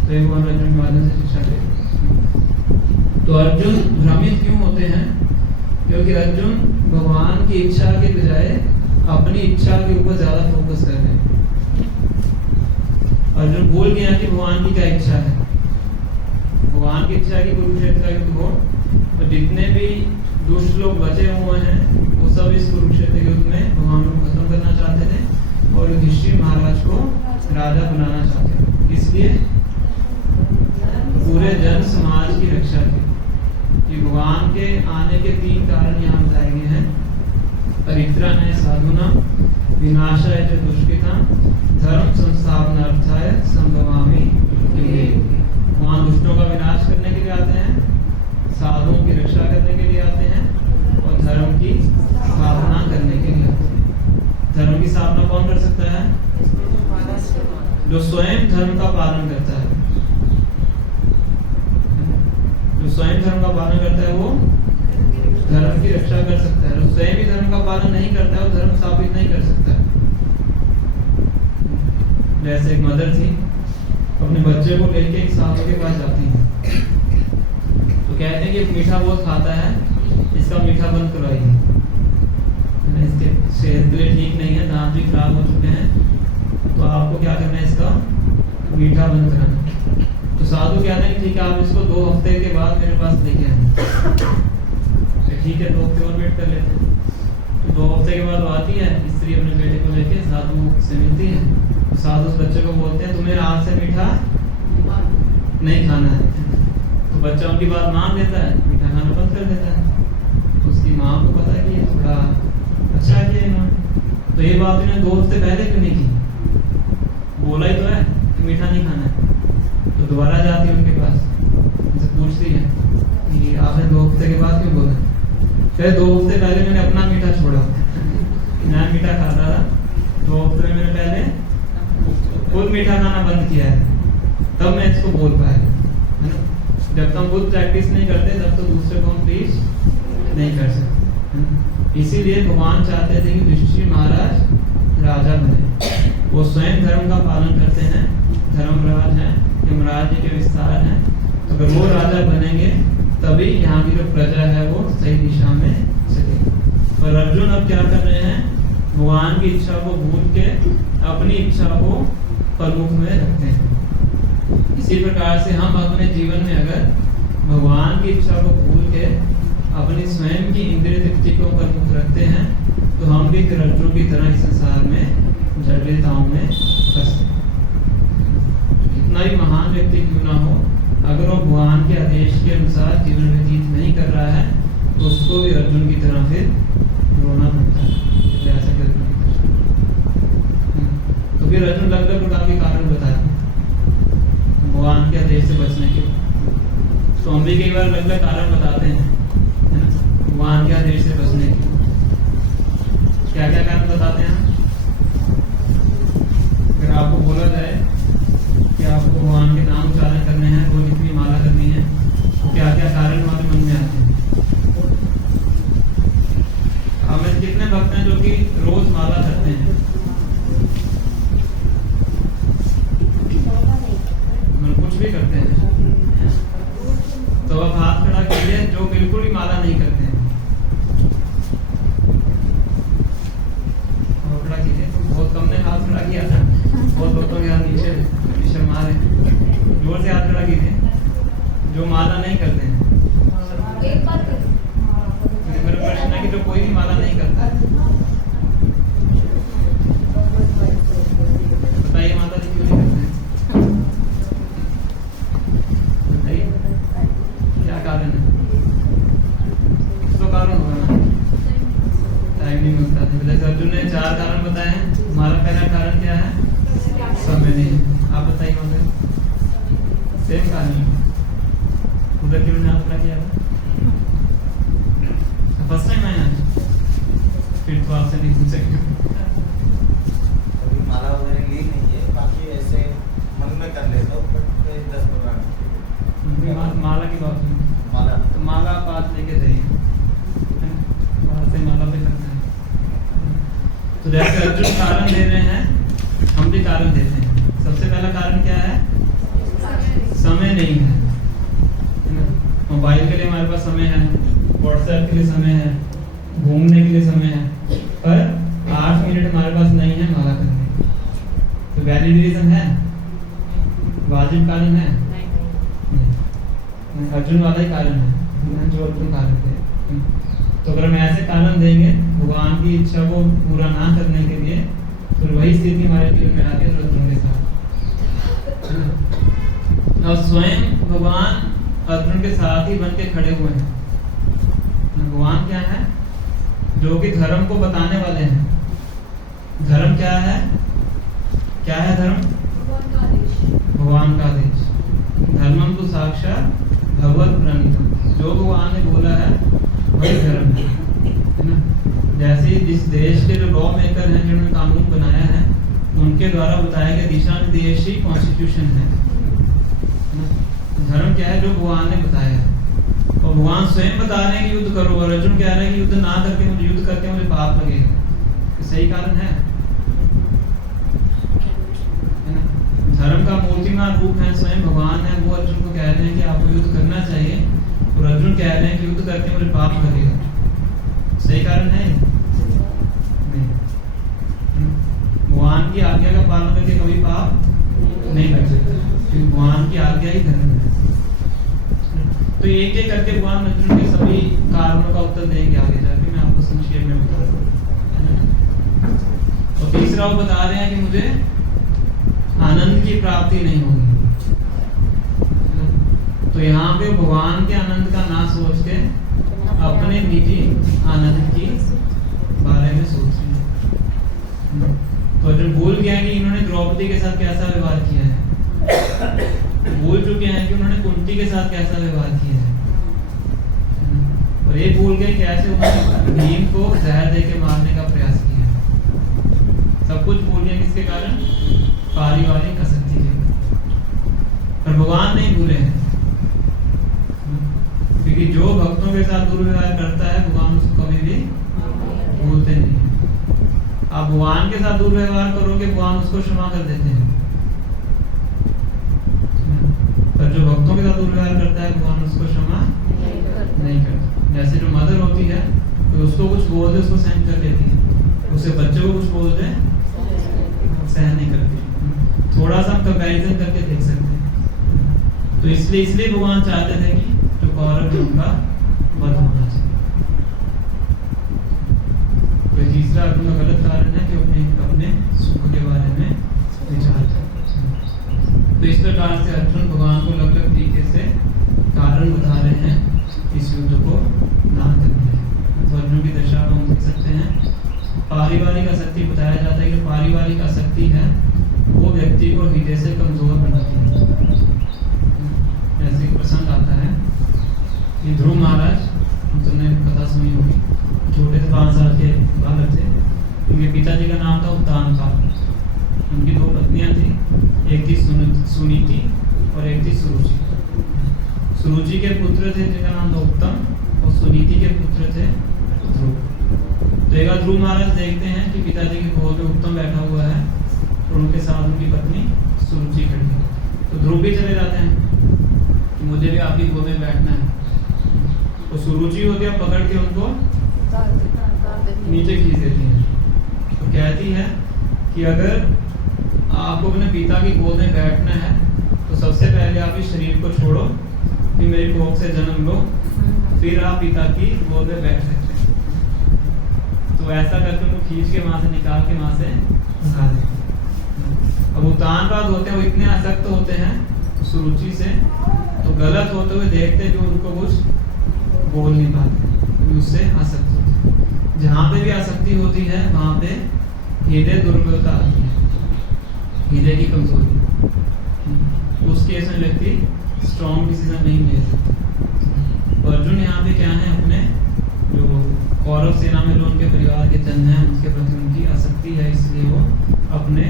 तो एक भगवान अर्जुन के माध्यम से शिक्षा दे। तो अर्जुन भ्रमित क्यों होते हैं? क्योंकि अर्जुन भगवान की इच्छा के बजाय अपनी इच्छा के ऊपर ज्यादा फोकस कर रहे हैं। अर्जुन भूल गया कि भगवान की क्या इच्छा है। भगवान की इच्छा है कि कुरुक्षेत्र का युद्ध हो, और जितने भी दुष्ट लोग बचे हुए हैं वो सब इस कुरुक्षेत्र के युद्ध में भगवान को खत्म करना चाहते थे और युधिष्ठिर महाराज को राजा बनाना चाहते थे। इसलिए पूरे जन समाज की रक्षा की। कि भगवान के आने के 3 कारण यहाँ बताए गए हैं। परित्राणाय साधूनां, विनाशाय च दुष्कृतां धर्म संस्थापनार्थाय संभवामि युगे युगे। भगवान दुष्टों का विनाश करने के लिए आते हैं, साधुओं की रक्षा करने के लिए आते हैं और धर्म की स्थापना करने के लिए आते हैं। धर्म की स्थापना कौन कर सकता है? जो स्वयं धर्म का पालन करता है। जो स्वयं धर्म का पालन करता है वो धर्म की रक्षा कर सकता है। जो स्वयं ही धर्म का पालन नहीं करता है वो धर्म स्थापित नहीं कर सकता है। जैसे एक मदर थी, अपने बच्चे को लेके एक साधु के पास जाती है, तो कहते हैं कि मीठा बहुत खाता है, इसका मीठा बंद करवाइए, इसके सेहत के लिए ठीक नहीं है, दांत भी खराब हो चुके हैं, तो आपको क्या करना है, इसका मीठा बंद कराना। तो साधु कहते हैं ठीक है, आप इसको 2 हफ्ते के बाद मेरे पास लेके आए। तो ठीक है, 2 हफ्ते और वेट कर लेते हैं। तो 2 हफ्ते के बाद वो आती है, स्त्री अपने बेटे को लेके साधु से मिलती है। तो साधु उस बच्चे को बोलते हैं तुम्हें आज से मीठा नहीं खाना है। तो बच्चा उनकी बात मान लेता है, मीठा खाना बंद कर देता है। तो उसकी माँ को पता है कि ये थोड़ा अच्छा किया इन्होंने, तो ये बात इन्होंने 2 हफ्ते पहले क्यों नहीं की? बोला ही तो है कि मीठा नहीं खाना है। तो दोबारा जाती है उनके पास, उनसे पूछती है कि आपने 2 हफ्ते के बाद क्यों बोला? फिर 2 हफ्ते पहले मैंने अपना मीठा छोड़ा, मैं मीठा खाता था, 2 हफ्ते में मैंने पहले खुद मीठा खाना बंद किया है, तब मैं इसको बोल पाया, है ना। जब तक खुद प्रैक्टिस नहीं करते तब तो दूसरे को हम प्लीज नहीं कर सकते। इसीलिए भगवान चाहते थे कि युधिष्ठिर महाराज राजा बने। वो स्वयं धर्म का पालन करते हैं, धर्मराज हैं, यमराज जी के विस्तार हैं। अगर वो राजा बनेंगे तभी यहाँ की जो प्रजा है वो सही दिशा में चलेगी। और अर्जुन अब क्या कर रहे हैं? भगवान की इच्छा को भूल के अपनी इच्छा को प्रमुख में रखते हैं। इसी प्रकार से हम अपने जीवन में अगर भगवान की इच्छा को भूल के अपनी स्वयं की इंद्रिय तृप्ति को प्रमुख रखते हैं तो हम भी फिर अर्जुन की तरह इस संसार में जटिलताओं में फंसते हैं। कितना भी महान व्यक्ति क्यों ना हो, अगर वो भगवान के आदेश के अनुसार जीवन व्यतीत नहीं कर रहा है तो उसको भी अर्जुन की तरह फिर रोना पड़ता है। ऐसा करना तो फिर अर्जुन अलग अलग प्रकार के कारण बताते हैं भगवान के आदेश से बचने के। तो हम भी कई बार अलग अलग कारण बताते हैं, है ना, भगवान के आदेश से बचने के। क्या क्या कारण बताते हैं? अगर आपको बोला जाए कि आपको भगवान के नाम उच्चारण करने हैं, रोज इतनी माला करनी है, तो क्या क्या कारण हमारे मन में आते हैं? हमें कितने भक्त हैं जो कि रोज माला करते हैं? कुछ भी करते हैं। तो अब हाथ खड़ा कीजिए जो बिल्कुल भी माला नहीं करते हैं। खड़ा कीजिए। बहुत कम ने हाथ खड़ा किया था, बहुत लोगों के हाथ नीचे शर्मा रहे। जोर से हाथ खड़ा कीजिए जो माला नहीं करते हैं। एक बार मेरा प्रश्न है कि जो कोई भी माला नहीं करता है, बताइए माता जी क्यों नहीं करते हैं? बताइए क्या कारण है? तो कारण होगा ना, टाइम नहीं मिलता था। जैसे अर्जुन ने 4 कारण बताए हैं, हमारा पहला कारण क्या है? समय नहीं। आप बताइए माता जी। सेम कारण है। उधर क्यों नाम खड़ा किया था? फर्स्ट टाइम आया, फिर तो आपसे नहीं पूछेंगे। अभी माला वगैरह ली नहीं है, बाकी ऐसे मन में कर लेता हूँ, बट 10 प्रोग्राम माला की बात हुई, माला तो माला आप पास लेके जाइए, वहां से माला पे करना है। तो जैसे अर्जुन कारण दे रहे हैं, हम भी कारण देते हैं। सबसे पहला कारण क्या है? समय नहीं है। मोबाइल के लिए हमारे पास समय है, व्हाट्सएप के लिए समय है, घूमने के लिए समय है, पर 8 मिनट हमारे पास नहीं है माला करने की। तो वैलिड रीजन है? वाजिब कारण है? नहीं। अर्जुन वाला ही कारण है जो अर्जुन कारण थे। तो अगर हम ऐसे कारण देंगे भगवान की इच्छा को पूरा ना करने के लिए, तो वही स्थिति हमारे जीवन में आती है अर्जुन के साथ। और स्वयं भगवान अर्जुन के साथ ही बन के खड़े हुए हैं। भगवान क्या है? जो कि धर्म को बताने वाले हैं। धर्म क्या है? क्या है धर्म? भगवान का आदेश। धर्मम तो साक्षात भगवत प्रणीतम, जो भगवान ने बोला है वही धर्म है ना। जैसे जिस देश के जो लॉ मेकर हैं, जिन्होंने कानून बनाया है, उनके द्वारा बताया गया दिशा निर्देश ही कॉन्स्टिट्यूशन है ना। धर्म क्या है? जो भगवान ने बताया है। और भगवान स्वयं बता रहे हैं कि युद्ध करो, और अर्जुन कह रहे हैं कि युद्ध ना करके मुझे युद्ध करके मुझे पाप लगेगा। सही कारण है ना। धर्म का मूर्तिमान रूप है स्वयं भगवान है, वो अर्जुन को कह रहे हैं कि आपको युद्ध करना चाहिए, और अर्जुन कह रहे हैं कि युद्ध करके मुझे पाप लगेगा। सही कारण है नहीं? भगवान की आज्ञा का पालन करके कभी पाप नहीं कर सकते, क्योंकि भगवान की आज्ञा ही धर्म है। तो एक एक करके भगवान अर्जुन के सभी कारणों का उत्तर देंगे आगे जाके, मैं आपको संक्षेप में बता रहा हूँ। और तीसरा वो बता रहे हैं कि मुझे आनंद की प्राप्ति नहीं होगी। तो यहाँ पे भगवान के आनंद का ना सोच के अपने निजी आनंद की बारे में सोच रहे हैं। तो अर्जुन भूल गया कि इन्होंने द्रौपदी के साथ कैसा व्यवहार किया है, भूल चुके हैं कि उन्होंने कुंती के साथ कैसा व्यवहार किया है, और ये भूल गए कैसे उन्होंने भीम को जहर देके मारने का प्रयास किया है। सब कुछ भूल गए किसके कारण? पारिवारिक आसक्ति के। पर भगवान नहीं भूले हैं, क्योंकि जो भक्तों के साथ दुर्व्यवहार करता है भगवान उसको कभी भी भूलते नहीं। आप भगवान के साथ दुर्व्यवहार करोगे, भगवान उसको क्षमा कर देते हैं, पर जो भक्तों के साथ दुर्व्यवहार करता है भगवान उसको क्षमा नहीं करता। जैसे जो मदर होती है, तो उसको कुछ बोल दे उसको सहन कर लेती है, उससे बच्चे को कुछ बोल दे सहन नहीं करती। थोड़ा सा हम कंपैरिजन करके देख सकते हैं। तो इसलिए भगवान चाहते थे कि जो कौरव है उनका वध होना चाहिए। तो तीसरा अर्जुन का गलत कारण है कि अपने सुख के बारे में विचार करते हैं। तो इस प्रकार से अर्जुन भगवान को अलग अलग तरीके से कारण बता रहे हैं इस युद्ध को ना करने। तो अर्जुन की दशा को हम देख सकते हैं। पारिवारिक आसक्ति बताया जाता है कि पारिवारिक आसक्ति है वो व्यक्ति को हृदय से कमजोर बनाती है। ऐसे प्रसंग आता है कि ध्रुव महाराज, तुमने कथा सुनी होगी, छोटे से 5 साल के बालक थे। उनके पिताजी का नाम था उत्तानपाद। उनकी 2 पत्नियां थी, एक थी सुनीति और एक थी सुरुचि। सुरुचि के पुत्र थे जिनका नाम था उत्तम, और सुनीति के पुत्र थे ध्रुव। तो एक बार ध्रुव महाराज देखते हैं कि पिताजी के गोद में उत्तम बैठा हुआ है और उनके साथ उनकी पत्नी सुरुचि खड़ी है। तो ध्रुव भी चले जाते हैं कि मुझे भी आपकी गोद में बैठना है। तो सुरुचि होती है पकड़ के उनको नीचे खींच देती है। तो कहती है कि अगर आपको अपने पिता की गोद में बैठना है तो सबसे पहले आप इस शरीर को छोड़ो, फिर मेरी कोख से जन्म लो, फिर आप पिता की गोद में बैठ सकते हैं। तो ऐसा करके उनको खींच के वहां से निकाल के वहां से भगा देते हैं। अब उत्तानपाद होते हैं, वो इतने आसक्त होते हैं सुरुचि से, तो गलत होते हुए देखते जो उनको कुछ बोल नहीं पाते, उससे आसक्त होते हैं। जहाँ पे भी आसक्ति होती है वहां पे हृदय दुर्बलता आती है, हृदय की कमजोरी। उस केस में व्यक्ति स्ट्रॉन्ग डिसीजन नहीं ले सकता। तो अर्जुन यहाँ पे क्या है, अपने जो कौरव सेना में जो उनके परिवार के जन हैं उनके प्रति उनकी आसक्ति है, इसलिए वो अपने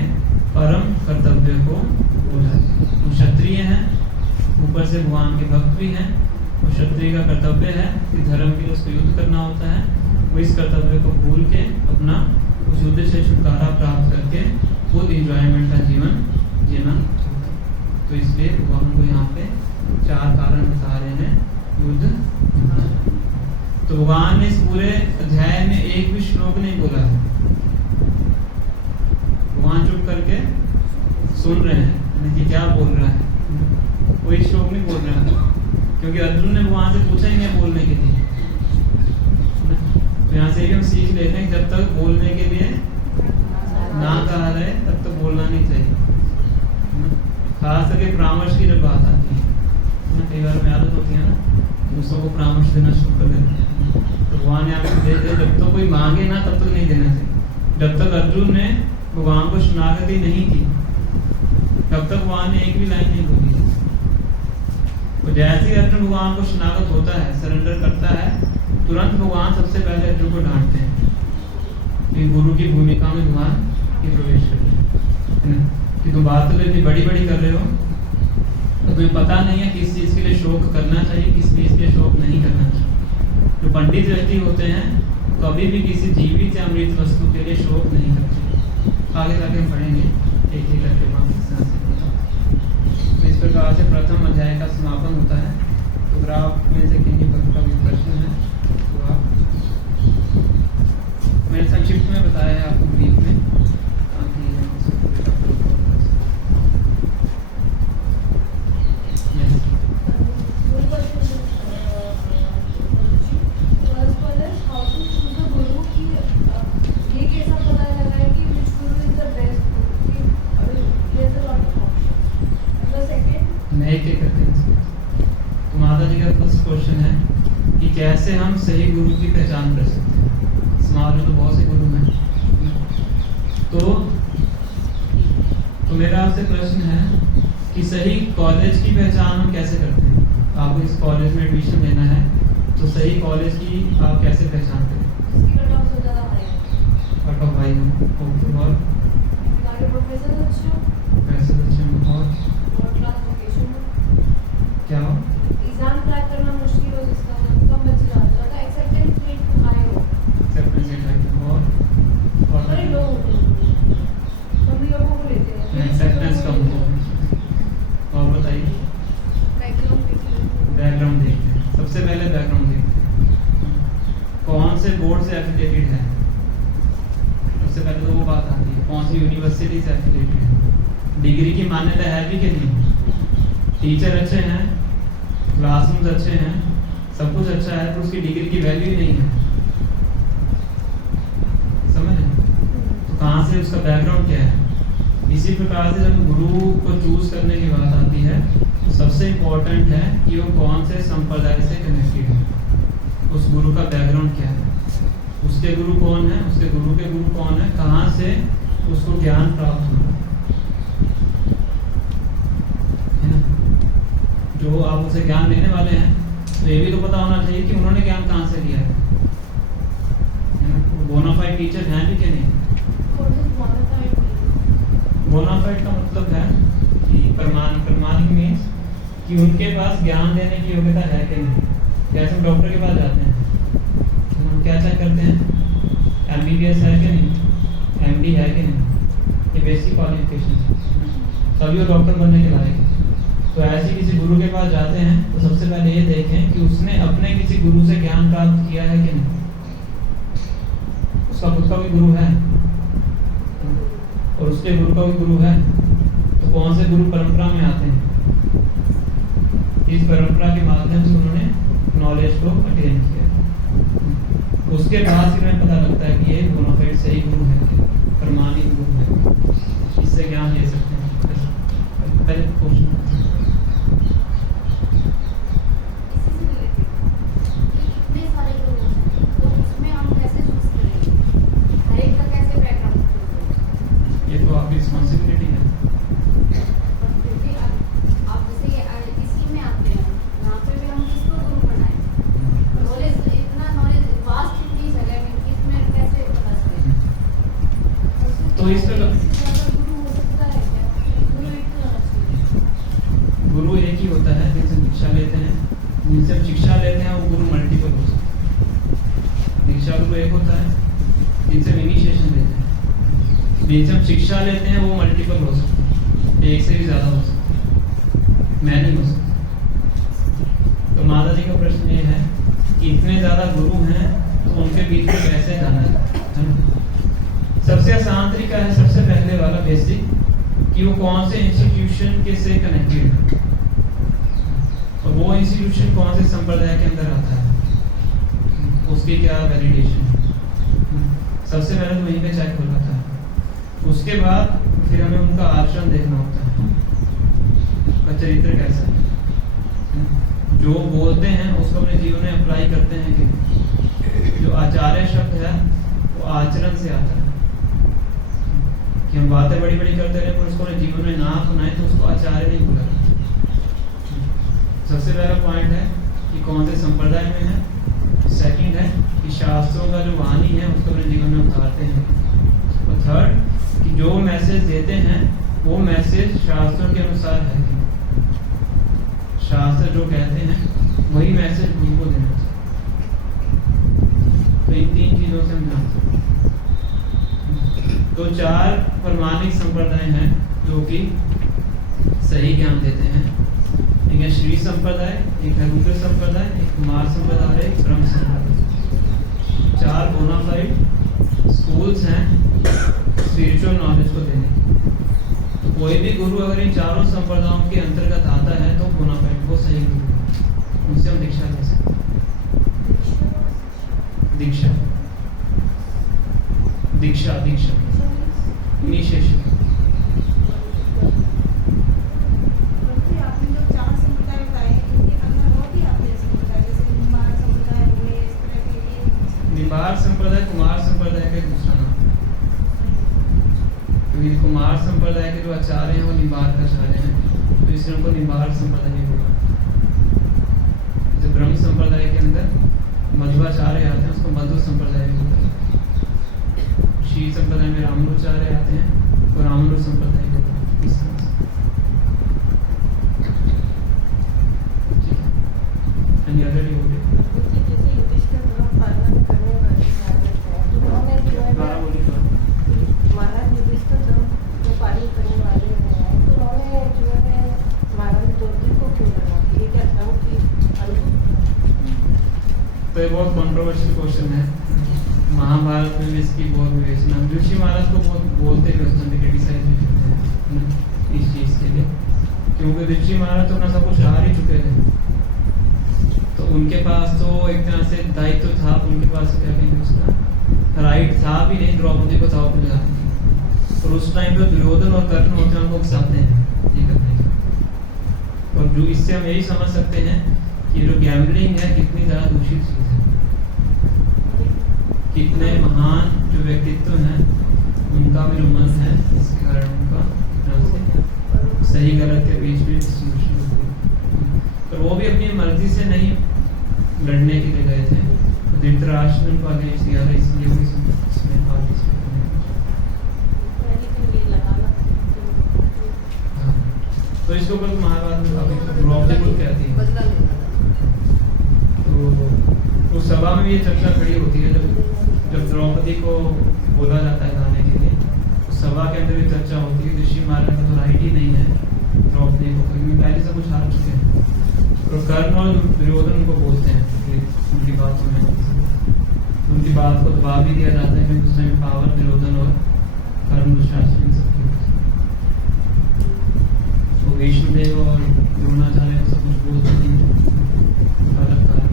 परम कर्तव्य को भूल जाते हैं। वो क्षत्रिय हैं, ऊपर से भगवान के भक्त भी हैं। और क्षत्रिय का कर्तव्य है कि धर्म के लिए उसको युद्ध करना होता है। वो इस कर्तव्य को भूल के अपना उस युद्ध से छुटकारा प्राप्त करके खुद इंजॉयमेंट का जीवन जीना चाहते हैं। तो इसलिए भगवान को यहाँ पे 4 कारण बता रहे हैं युद्ध। तो भगवान ने इस पूरे अध्याय में एक भी श्लोक नहीं बोला है। भगवान चुप करके सुन रहे हैं कि क्या बोल रहा है, कोई श्लोक नहीं बोल रहा है, क्योंकि अर्जुन ने भगवान से पूछा ही नहीं बोलने के लिए। तो यहाँ से भी हम सीख लेते हैं कि जब तक बोलने के लिए ना कहा जाए तब तक बोलना नहीं चाहिए। खास करके परामर्श की जब बात आती है ना, कई बार में आदत होती है ना, दूसरों को परामर्श देना शुरू कर देते हैं। तो भगवान यहाँ पे देते जब तो कोई मांगे ना तब तक नहीं देना चाहिए। जब तक अर्जुन ने भगवान को शरणागति नहीं की तब तक भगवान ने एक भी लाइन नहीं बोली। तो जैसे ही अर्जुन भगवान को शरणागत होता है, सरेंडर करता है, तुरंत भगवान सबसे पहले अर्जुन को डांटते हैं कि गुरु की भूमिका में भगवान की प्रवेश कर कि तुम बात तो इतनी बड़ी बड़ी कर रहे हो, तो तुम्हें पता नहीं है किस चीज के लिए शोक करना चाहिए, किस चीज के लिए शोक नहीं करना चाहिए। जो पंडित व्यक्ति होते हैं कभी भी किसी जीवित या अमृत वस्तु के लिए शोक नहीं करते। आगे जाके हम पढ़ेंगे एक ही करके तो इस प्रकार से प्रथम अध्याय का समापन होता है। तो अगर आप में से किन्हीं पर का भी प्रश्न है तो आप, मैंने संक्षिप्त में बताया है आपको ब्रीफ में, कैसे हम सही गुरु की पहचान कर सकते हैं। समाज में तो बहुत से गुरु हैं, तो मेरा आपसे प्रश्न है कि सही कॉलेज की पहचान हम कैसे करते हैं। आपको इस कॉलेज में एडमिशन लेना है तो सही कॉलेज की आप कैसे पहचान करें। कट ऑफ हाई हो और प्रोफेसर अच्छे हो और क्या हो, एग्जाम क्रैक करना मुश्किल हो जिसका कम बच्चे जाता है, एक्सेप्टेंस रेट हाई हो, एक्सेप्टेंस रेट हाई हो और बड़े लोग होते हैं, कम लोगों को लेते हैं, एक्सेप्टेंस कम हो। और बताइए बैकग्राउंड देखते हैं, सबसे पहले बैकग्राउंड देखते हैं, कौन से बोर्ड से एफिलिएटेड है। सबसे पहले तो वो बात आती है कौन सी यूनिवर्सिटी से एफिलिएटेड है, डिग्री की मान्यता है भी कि नहीं, टीचर अच्छे हैं, क्लासरूम्स अच्छे हैं, सब कुछ अच्छा है, तो उसकी डिग्री की वैल्यू नहीं है। समझ रहे? तो कहाँ से उसका बैकग्राउंड क्या है। इसी प्रकार से जब गुरु को चूज करने की बात आती है तो सबसे इम्पोर्टेंट है कि वो कौन से संप्रदाय से कनेक्टेड है, उस गुरु का बैकग्राउंड क्या है, उसके गुरु कौन है, उसके गुरु के गुरु कौन है, कहाँ से उसको ज्ञान प्राप्त हुआ। जो आप उसे ज्ञान देने वाले हैं तो ये भी तो पता होना चाहिए कि उन्होंने ज्ञान कहाँ से लिया है। बोनाफाइड टीचर हैं भी कि नहीं। बोनाफाइड का मतलब है कि प्रमाणिक मीन्स कि उनके पास ज्ञान देने की योग्यता है कि नहीं। जैसे हम डॉक्टर के पास जाते हैं तो हम क्या चेक करते हैं, MBBS है कि नहीं, MD है कि नहीं, ये बेसिक क्वालिफिकेशन, तभी वो डॉक्टर बनने के लायक है। तो ऐसे किसी गुरु के पास जाते हैं तो सबसे पहले ये देखें कि उसने अपने किसी गुरु से ज्ञान प्राप्त किया है कि नहीं, उसका खुद का भी गुरु है और उसके गुरु का भी गुरु है, तो कौन से गुरु परंपरा में आते हैं, इस परंपरा के माध्यम से उन्होंने नॉलेज को अटेन किया। उसके बाद फिर हमें पता लगता है कि ये बोनाफाइड सही गुरु है, प्रमाणिक गुरु है, इससे ज्ञान ले सकते हैं। पहले क्वेश्चन रिस्पॉन्सिबिलिटी है। आप जैसे इसी में आते हैं, यहाँ पे भी हम किसको गुरु बनाएं, नॉलेज इतना नॉलेज वास्ट इतनी जगह में किसमें कैसे पता चले। तो इस तरह गुरु हो सकता है क्या, गुरु एक ही होता है जिनसे शिक्षा लेते हैं, जिनसे शिक्षा लेते हैं वो गुरु मल्टीपल हो सकते हैं। दीक्षा गुरु एक होता है जिनसे इनिशिएशन लेते हैं, जिनसे हम शिक्षा लेते हैं वो मल्टीपल हो सकते हैं, एक से भी ज्यादा हो सकते हैं, मैं नहीं हो सकता। तो माता जी का प्रश्न ये है कि इतने ज्यादा गुरु हैं तो उनके बीच में कैसे जाना है। सबसे आसान तरीका है, सबसे पहले वाला बेसिक, कि वो कौन से इंस्टीट्यूशन के से कनेक्टेड है और वो इंस्टीट्यूशन कौन से संप्रदाय के अंदर आता है, उसकी क्या वैलिडेशन है। सबसे पहले तो वहीं पे चेक हो जाता है। उसके बाद फिर हमें उनका आचरण देखना होता है, उनका चरित्र कैसा है, जो बोलते हैं उसको अपने जीवन में अप्लाई करते हैं कि जो आचार्य शब्द है वो आचरण से आता है। कि हम बातें बड़ी बड़ी करते रहे पर उसको अपने जीवन में ना अपनाएं तो उसको आचार्य नहीं बोला। सबसे पहला पॉइंट है कि कौन से संप्रदाय में है। सेकंड है कि शास्त्रों का जो वाणी है उसको अपने जीवन में उतारते हैं। और थर्ड कि जो मैसेज देते हैं वो मैसेज शास्त्रों के अनुसार है। शास्त्र जो कहते हैं वही मैसेज गुरु को देना चाहिए। तो इन तीन चीजों से हम जानते हैं। तो 4 प्रमाणिक संप्रदाय हैं जो कि सही ज्ञान देते हैं। एक है श्री संप्रदाय, एक है रुद्र संप्रदाय, एक कुमार संप्रदाय, एक ब्रह्म संप्रदाय। 4 बोनाफाइड स्कूल्स हैं स्पिरिचुअल नॉलेज को देने की। तो कोई भी गुरु अगर इन चारों संप्रदायों के अंतर्गत आता है तो बोनाफाइड वो सही गुरु है, उनसे हम दीक्षा ले सकते हैं। दीक्षा दीक्षा दीक्षा इनिशिएशन। आपने जो 4 संप्रदाय बताए इनके अंदर और भी आपने संप्रदाय जैसे निम्बार्क संप्रदाय हुए इस तरह के। निम्बार्क संप्रदाय कुमार संप्रदाय का दूसरा नाम। क्योंकि कुमार संप्रदाय के जो आचार्य हैं वो निम्बार्क आचार्य हैं तो इसलिए उनको निम्बार्क संप्रदाय नहीं बोला। जो ब्रह्म संप्रदाय के अंदर मध्वाचार्य आते हैं उसको मध्व संप्रदाय भी बोला। श्री संप्रदाय में रामानुचार्य आते हैं तो रामानुज संप्रदाय को जैसे युधिष्ठिर धर्म पालन करने वाले महाराज जो है महाराज युधिष्ठिर धर्म को पालन करने वाले हैं तो उन्होंने जो है महाराज द्रौपदी को क्यों लगा ये क्या धर्म की तो ये बहुत कंट्रोवर्शियल क्वेश्चन है। महाभारत में भी इसकी बहुत विवेचना ऋषि महाराज को बहुत बोलते भी उसमें क्रिटिसाइज भी करते हैं इस चीज के लिए, क्योंकि ऋषि महाराज तो अपना सब कुछ हार ही चुके थे। तो उनके पास तो एक तरह से दायित्व था, उनके पास क्या कहेंगे उसका राइट था भी नहीं द्रौपदी को दाव पे लगाने की। और उस टाइम पे दुर्योधन और कर्ण होते हैं उनको उकसाते हैं ये करने का। और जो इससे हम यही समझ सकते हैं कि जो गैम्बलिंग है कितनी ज्यादा दूषित चीज है। कितने महान जो व्यक्तित्व हैं उनका भी जो मन है इसके कारण उनका सही गलत के बीच में डिस्ट्रीब्यूशन हुई। पर वो भी अपनी मर्जी से नहीं लड़ने के लिए गए थे, तो धृतराष्ट्र ने उनको आदेश दिया था इसलिए वो इसमें पार्टिसिपेट करने। तो इसके ऊपर महाभारत में काफी द्रौपदी को कहती है। तो उस सभा में ये चर्चा खड़ी होती है जब द्रौपदी को बोला जाता है गाने के लिए, तो सभा के अंदर भी चर्चा होती है ऋषि महाराज का तो राइट ही नहीं है द्रौपदी को, क्योंकि पहले से कुछ हार चुके हैं। और कर्ण और दुर्योधन उनको बोलते हैं कि उनकी बातों में उनकी बात को दबा भी दिया जाता है क्योंकि उस टाइम पावर दुर्योधन और कर्ण दुशासन सबकी। तो वैष्णोदेव और द्रोणाचार्य सब कुछ बोलते हैं अलग कारण।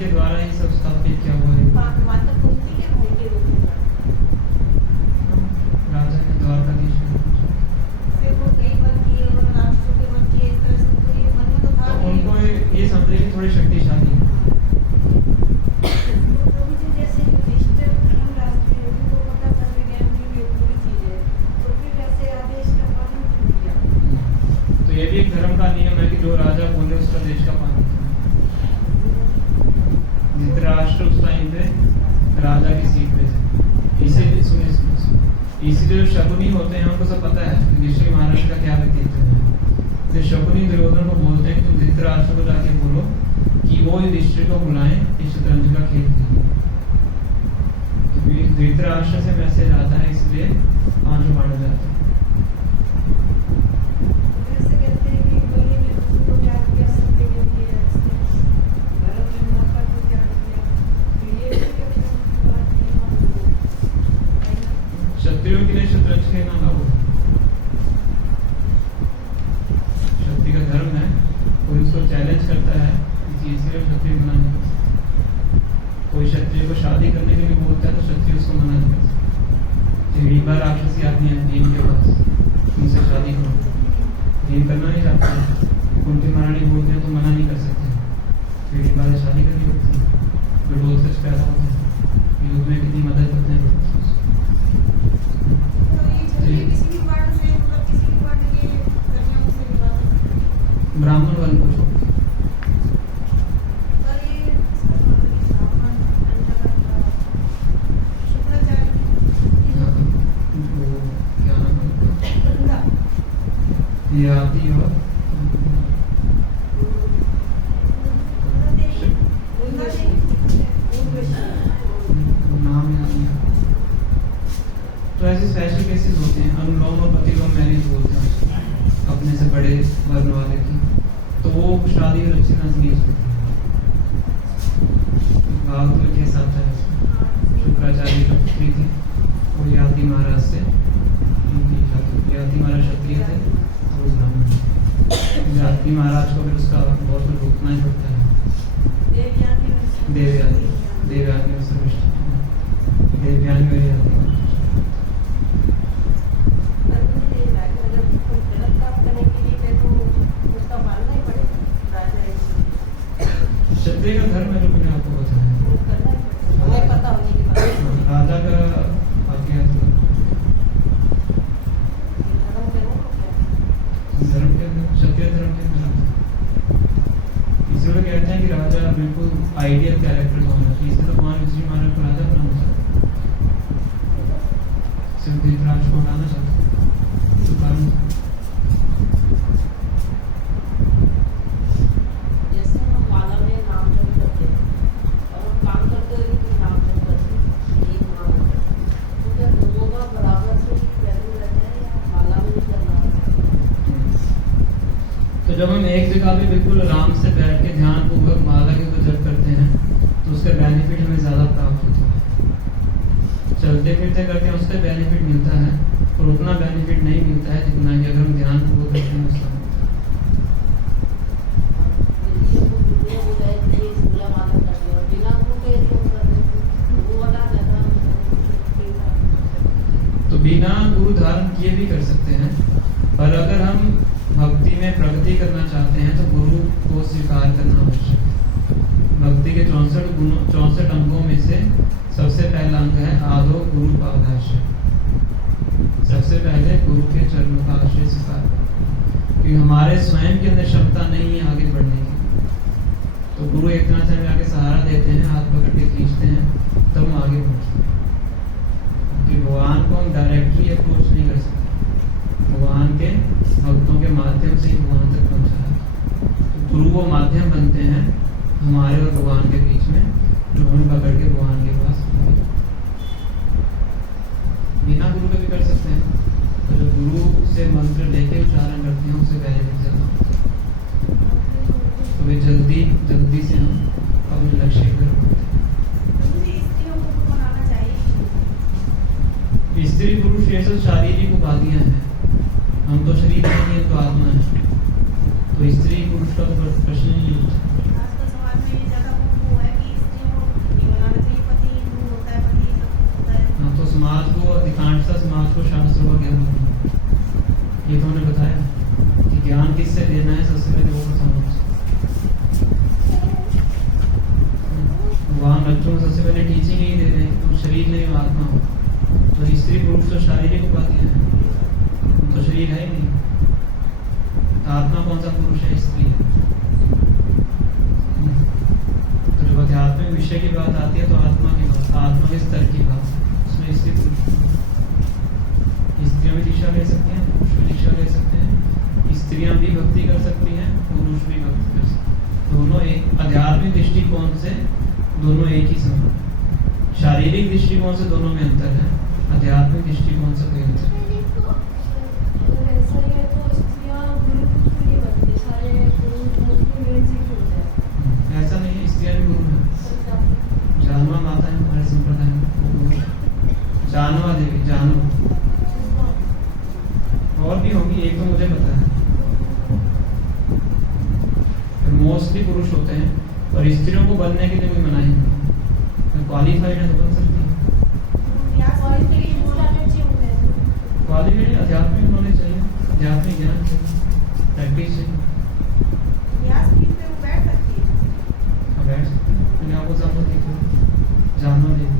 के द्वारा ही सब स्थापित किया हुआ है। माता कुंती के भाई के रूप में राजा के द्वारकाधीश से वो कई बार किए और राष्ट्रों के बार किए, इस तरह से उनको ये मन में तो था तो उनको ये समझे कि थोड़ी शक्तिशाली है। प्रभु जी जैसे युधिष्ठिर राष्ट्रीय को पता था विज्ञान की पूरी चीज है, तो फिर ऐसे आदेश का पालन क्यों किया? तो ये भी एक धर्म का नियम है कि जो राजा बोले उसका देश का पालन। धृतराष्ट्र उस टाइम पे राजा की सीट पे थे, इसीलिए इसीलिए जो शकुनी होते हैं उनको सब पता है ऋषि महाराज का क्या व्यक्तित्व है। तो शकुनी दुर्योधन को बोलते हैं तुम धृतराष्ट्र को जाके बोलो कि वो युधिष्ठिर को बुलाएं इस शतरंज का खेल खेलें। तो धृतराष्ट्र से मैसेज आता है इसलिए पांचों बांटा जाता है। जैसे कहते हैं कि बलि ने उसको को त्याग किया सबके लिए किया, भरत ने माता को त्याग किया, ये भी कहते हैं बात नहीं मानते। क्षत्रियों के लिए शतरंज खेलना लागू है। उसको चैलेंज करता है इस चीज के लिए क्षत्रिय मना नहीं कर सकता। कोई क्षत्रिय को शादी करने के लिए बोलता है तो क्षत्रिय उसको मना नहीं कर सकता। हिडिंबा राक्षसी आदमी है भीम के पास, उनसे शादी करो, भीम करना नहीं चाहते, उनके महारानी बोलते हैं तो मना नहीं कर सकते। हिडिंबा से शादी करनी पड़ती है, विरोध सच पैदा होते हैं, युद्ध में कितनी मदद करते हैं। ब्राह्मण वर्ण को छोड़ क्या नाम ये आती और नाम याद नहीं। तो ऐसे स्पेशल केसेस होते हैं, अनुलोम और प्रतिलोम मैरिज बोलते हैं अपने से बड़े वर्ण वाले की, तो वो शादी में अच्छी तरह से नहीं होती। भागवत के साथ है शुक्राचार्य की पुत्री थी, वो याति महाराज से याति महाराज क्षत्रिय थे और वो ब्राह्मण। याति महाराज को फिर उसका बहुत कुछ रोकना ही पड़ता है। देवयानी देवयानी और सर्वश्रेष्ठ देवयानी और याति क्षत्रिय का धर्म है जो मैंने आपको बताया, राजा का आज्ञा धर्म के अंदर क्षत्रिय धर्म के अंदर इसलिए कहते हैं कि राजा बिल्कुल आइडियल कैरेक्टर का होना चाहिए। इसलिए तो भगवान श्री महाराज को राजा बनाना चाहते, सिर्फ धृतराष्ट्र को हटाना चाहते तो कारण जब हम एक जगह पे बिल्कुल आराम से बैठ के ध्यान पूर्वक माला के ऊपर जप करते हैं तो उसका बेनिफिट हमें ज़्यादा प्राप्त होता है। चलते फिरते करते हैं उसका बेनिफिट मिलता है और उतना बेनिफिट नहीं मिलता है जितना कि अगर हम ध्यान पूर्वक करते हैं उसका। तो बिना गुरु धारण किए भी कर सकते हैं, पर अगर हम भक्ति में प्रगति करना चाहते हैं तो गुरु को स्वीकार करना आवश्यक है। भक्ति के 64 अंगों में से सबसे पहला अंग है आदो गुरु पादाश्रय। सबसे पहले गुरु के चरणों का आश्रय स्वीकार, क्योंकि हमारे स्वयं के अंदर क्षमता नहीं है आगे बढ़ने की। तो गुरु एक तरह से हमें आगे सहारा देते हैं, हाथ पकड़ के खींचते हैं, तब हम आगे बढ़ते हैं। क्योंकि भगवान को हम डायरेक्टली अप्रोच नहीं कर सकते, भगवान के भक्तों के माध्यम से ही भगवान तक पहुंचा है। तो गुरु वो माध्यम बनते हैं हमारे और भगवान के बीच में, जो हमें पकड़ के भगवान के पास बिना गुरु के भी कर सकते हैं। तो जो गुरु से मंत्र लेके उच्चारण करते हैं उससे बेनिफिट ज्यादा होता है। तो वे जल्दी से हम अपने लक्ष्य की तरफ बढ़ते हैं। स्त्री पुरुष ये सब शारीरिक उपाधियां हैं, हम तो शरीर नहीं है तो आत्मा है, तो स्त्री पुरुष का तो प्रश्न ही नहीं होता। हाँ, तो समाज को अधिकांशतः समाज को शास्त्रों का ज्ञान नहीं है। ये तो उन्होंने बताया कि ज्ञान किससे देना है, सबसे पहले वो बताना है। भगवान बच्चों को सबसे पहले टीचिंग ही दे रहे हैं, तुम शरीर नहीं आत्मा हो। तो स्त्री पुरुष तो शारीरिक उपाधियां हैं, तो शरीर है ही नहीं। आत्मा कौन सा पुरुष है, स्त्री है। तो जब आध्यात्मिक विषय की बात आती है तो आत्मा की बात, आत्मा के स्तर की बात, उसमें स्त्री स्त्रियां भी दीक्षा ले सकती हैं, पुरुष भी दीक्षा ले सकते हैं। स्त्रियां भी भक्ति कर सकती हैं, पुरुष भी भक्ति कर सकते हैं। दोनों एक आध्यात्मिक दृष्टिकोण से दोनों एक ही समान, शारीरिक दृष्टिकोण से दोनों में अंतर है, आध्यात्मिक दृष्टिकोण से कोई अंतर। ऐसा नहीं है, स्त्रियां भी गुरु हैं। जानवा माता है हमारे संप्रदाय में, जानवा देवी, जानवा और भी होंगी, एक तो मुझे पता है। मोस्टली पुरुष होते हैं, और स्त्रियों को बनने के लिए कोई मनाही नहीं, क्वालिफाइड है तो बन सकती है। क्वालिफाइड आध्यात्मिक नॉलेज चाहिए, आध्यात्मिक ज्ञान चाहिए, प्रैक्टिस चाहिए। अब बैठ सकते हैं, मैंने आपको सामने देखो, जानना देखो।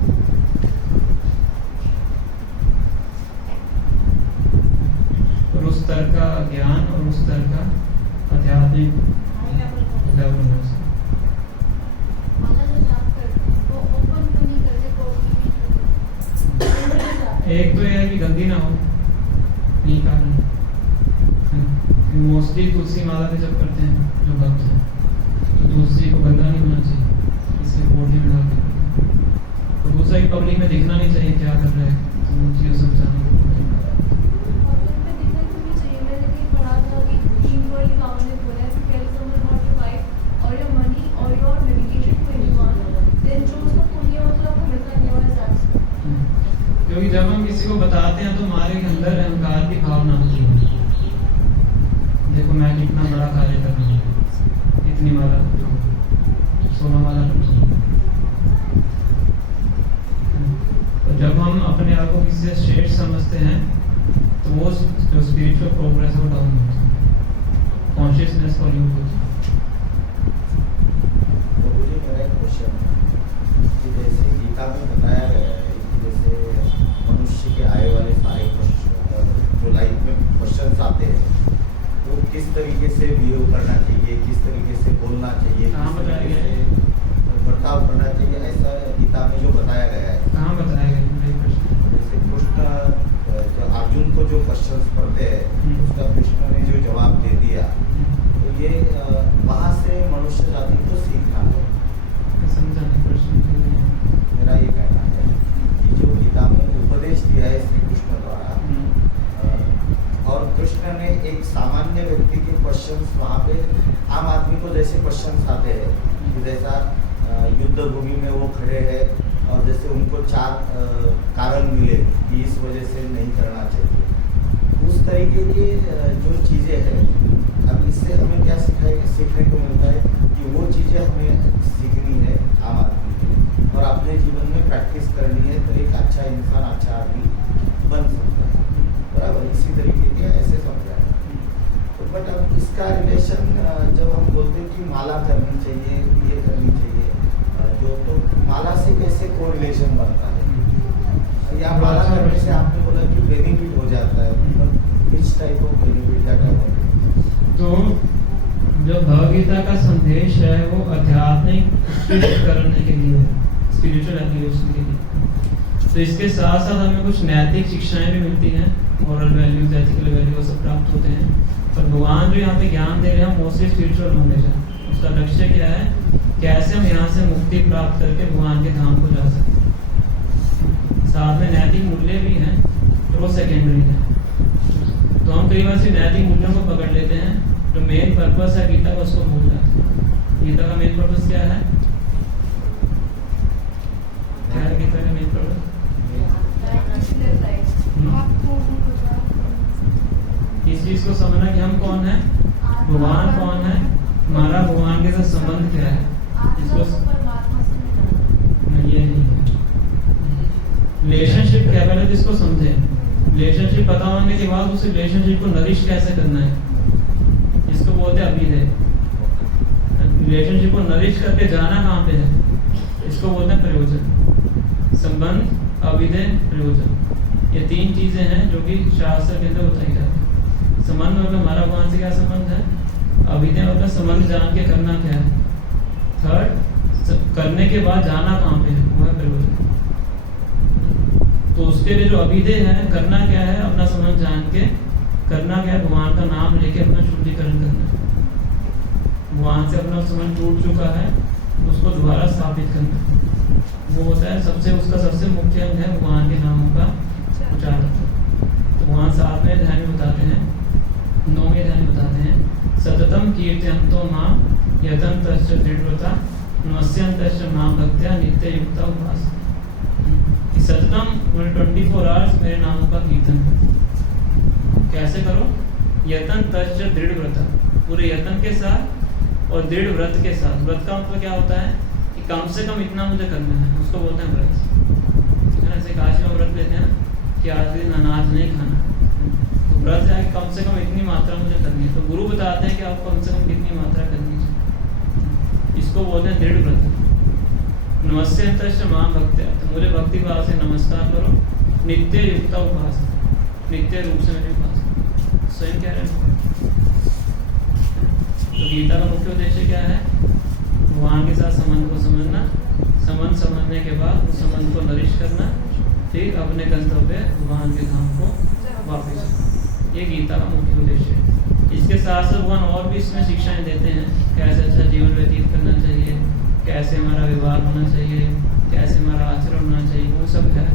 और उस तरह का ज्ञान और उस तरह का आध्यात्मिक लेवल हो सकता है। माला जो जाप करते हैं वो ओपन तो नहीं करते, कोर्ट में एक तो यह है कि गंदी ना हो, नहीं कारण मोस्टली तुलसी माला पे जब करते हैं जो भक्त हैं, तो तुलसी को गंदा नहीं होना चाहिए, इससे कोर्ट में डाल के। तो दूसरा कि पब्लिक में दिखना नहीं चाहिए क्या कर रहे हैं, तो उन चीज़ों से बचाने को क्योंकि जब हम किसी को बताते हैं तो हमारे अंदर अहंकार की भावना होती है, देखो मैं कितना बड़ा कार्य कर रहा हूँ, इतनी माला करता हूँ, 16 माला करता हूँ। तो जब हम अपने आप को किसी से श्रेष्ठ समझते हैं तो वो जो स्पिरिचुअल प्रोग्रेस है वो डाउन होता है, कॉन्शियसनेस को ल्यूट होता है। तो मुझे मेरा एक क्वेश्चन है कि जैसे गीता में बताया गया है कि जैसे मनुष्य के आए वाले सारे क्वेश्चन जो लाइफ में क्वेश्चंस आते हैं तो किस तरीके से बिहेव करना चाहिए, किस तरीके से बोलना चाहिए, कहाँ किस बताया तरीके गया है? से बर्ताव करना चाहिए, ऐसा गीता में जो बताया गया है। कहाँ बताया गया है प्रश्न? जैसे कृष्ण जो अर्जुन को जो क्वेश्चंस पढ़ते हैं उसका कृष्ण ने जो जवाब दे दिया, तो ये वहाँ से मनुष्य जाति को सीखना है। समझा नहीं प्रश्न। मेरा ये कहना है कि जो गीता में उपदेश दिया है श्री कृष्ण द्वारा, और कृष्ण ने एक सामान्य व्यक्ति के क्वेश्चंस वहाँ पे आम आदमी को जैसे क्वेश्चंस आते हैं कि जैसा युद्ध भूमि में वो खड़े हैं और जैसे उनको 4 कारण मिले कि इस वजह से नहीं करना चाहिए, उस तरीके के जो चीज़ें हैं, अब इससे हमें क्या सीखने को मिलता है कि वो चीज़ें हमें सीखनी है आम आदमी को और अपने जीवन में प्रैक्टिस करनी है, तो एक अच्छा इंसान, अच्छा आदमी बन सकता है। बराबर इसी तरीके के ऐसे समझा है। तो बट अब इसका रिलेशन जब हम बोलते हैं कि माला करनी चाहिए, ये करनी चाहिए, जो तो माला से कैसे कोरिलेशन बनता है, या माला करने से आपने बोला कि बेनिफिट हो जाता है, मतलब which type of benefit that है? तो जो भगवद का संदेश है वो आध्यात्मिक उत्कृष्ट करने के लिए, स्पिरिचुअल एलिवेशन के लिए। तो इसके साथ साथ हमें कुछ नैतिक शिक्षाएं भी मिलती हैं, मॉरल वैल्यूज, एथिकल वैल्यूज सब प्राप्त होते हैं। पर भगवान जो यहाँ पे ज्ञान दे रहे हैं मोस्टली स्पिरिचुअल नॉलेज है। उसका लक्ष्य क्या है, कैसे हम यहाँ से मुक्ति प्राप्त करके भगवान के धाम को जा सकते हैं। साथ में नैतिक मूल्य भी हैं, तो वो सेकेंडरी है। तो हम कई बार से नैतिक मूल्यों को पकड़ लेते हैं, जो मेन पर्पस है गीता का उसको भूल जाते हैं। गीता का मेन पर्पस क्या है? क्या है गीता का मेन पर्पस? इस चीज को समझना कि हम कौन है, भगवान कौन है, हमारा भगवान के साथ संबंध क्या है, इसको ये नहीं है। रिलेशनशिप क्या, पहले जिसको समझे, रिलेशनशिप पता होने के बाद उस रिलेशनशिप को नरिश कैसे करना है, इसको बोलते हैं अभिधेय। रिलेशनशिप को नरिश करके जाना कहाँ पे है, इसको बोलते हैं प्रयोजन। संबंध, अभिधेय, प्रयोजन, ये 3 चीजें हैं जो कि शास्त्र के अंदर बताई जाती है। संबंध मतलब हमारा भगवान से क्या संबंध है, अभिधेय मतलब संबंध जान के करना क्या है, थर्ड करने के बाद जाना कहाँ पे है, वो है प्रयोजन। तो उसके लिए जो अभिधेय है, करना क्या है, अपना संबंध जान के करना क्या है, भगवान का नाम लेके अपना शुद्धिकरण करना है। भगवान से अपना संबंध टूट चुका है, उसको दोबारा स्थापित करना है। वो होता है उसका सबसे मुख्य अंग है भगवान के नामों का उच्चारण। तो भगवान साथ में ध्यान बताते हैं, 9वें ध्यान बताते हैं, सततम कीर्तयन्तो मां यतन्तश्च दृढव्रता नमस्यन्तश्च मां भक्त्या नित्य युक्ता उपास। सततम 24 आवर्स मेरे नामों का कीर्तन करो। कैसे करो? यतन्तश्च दृढव्रता, पूरे यत्न के साथ और दृढ़ व्रत के साथ। व्रत का मतलब क्या होता है कि कम से कम इतना मुझे करना है, उसको बोलते हैं व्रत, है ना। ऐसे काशी में व्रत लेते हैं ना कि आज दिन अनाज नहीं खाना, तो व्रत है कि कम से कम इतनी मात्रा मुझे करनी है। तो गुरु बताते हैं कि आपको कम से कम कितनी मात्रा करनी चाहिए, इसको बोलते हैं दृढ़ व्रत। नमस्ते अंतश्च मां भक्त्या, तो मुझे भक्ति भाव से नमस्कार करो। नित्य युक्ता उपासना, नित्य रूप से मेरी उपासना। स्वयं कह रहे हैं। तो गीता का मुख्य उद्देश्य क्या है? भगवान के साथ संबंध को समझना, संबंध समझने के बाद उस संबंध को नरिश करना, फिर अपने गंतव्य भगवान के धाम को वापस। ये गीता का मुख्य उद्देश्य है। इसके साथ साथ भगवान और भी इसमें शिक्षाएं देते हैं, कैसे अच्छा जीवन व्यतीत करना चाहिए, कैसे हमारा व्यवहार होना चाहिए, कैसे हमारा आचरण होना चाहिए, वो सब है।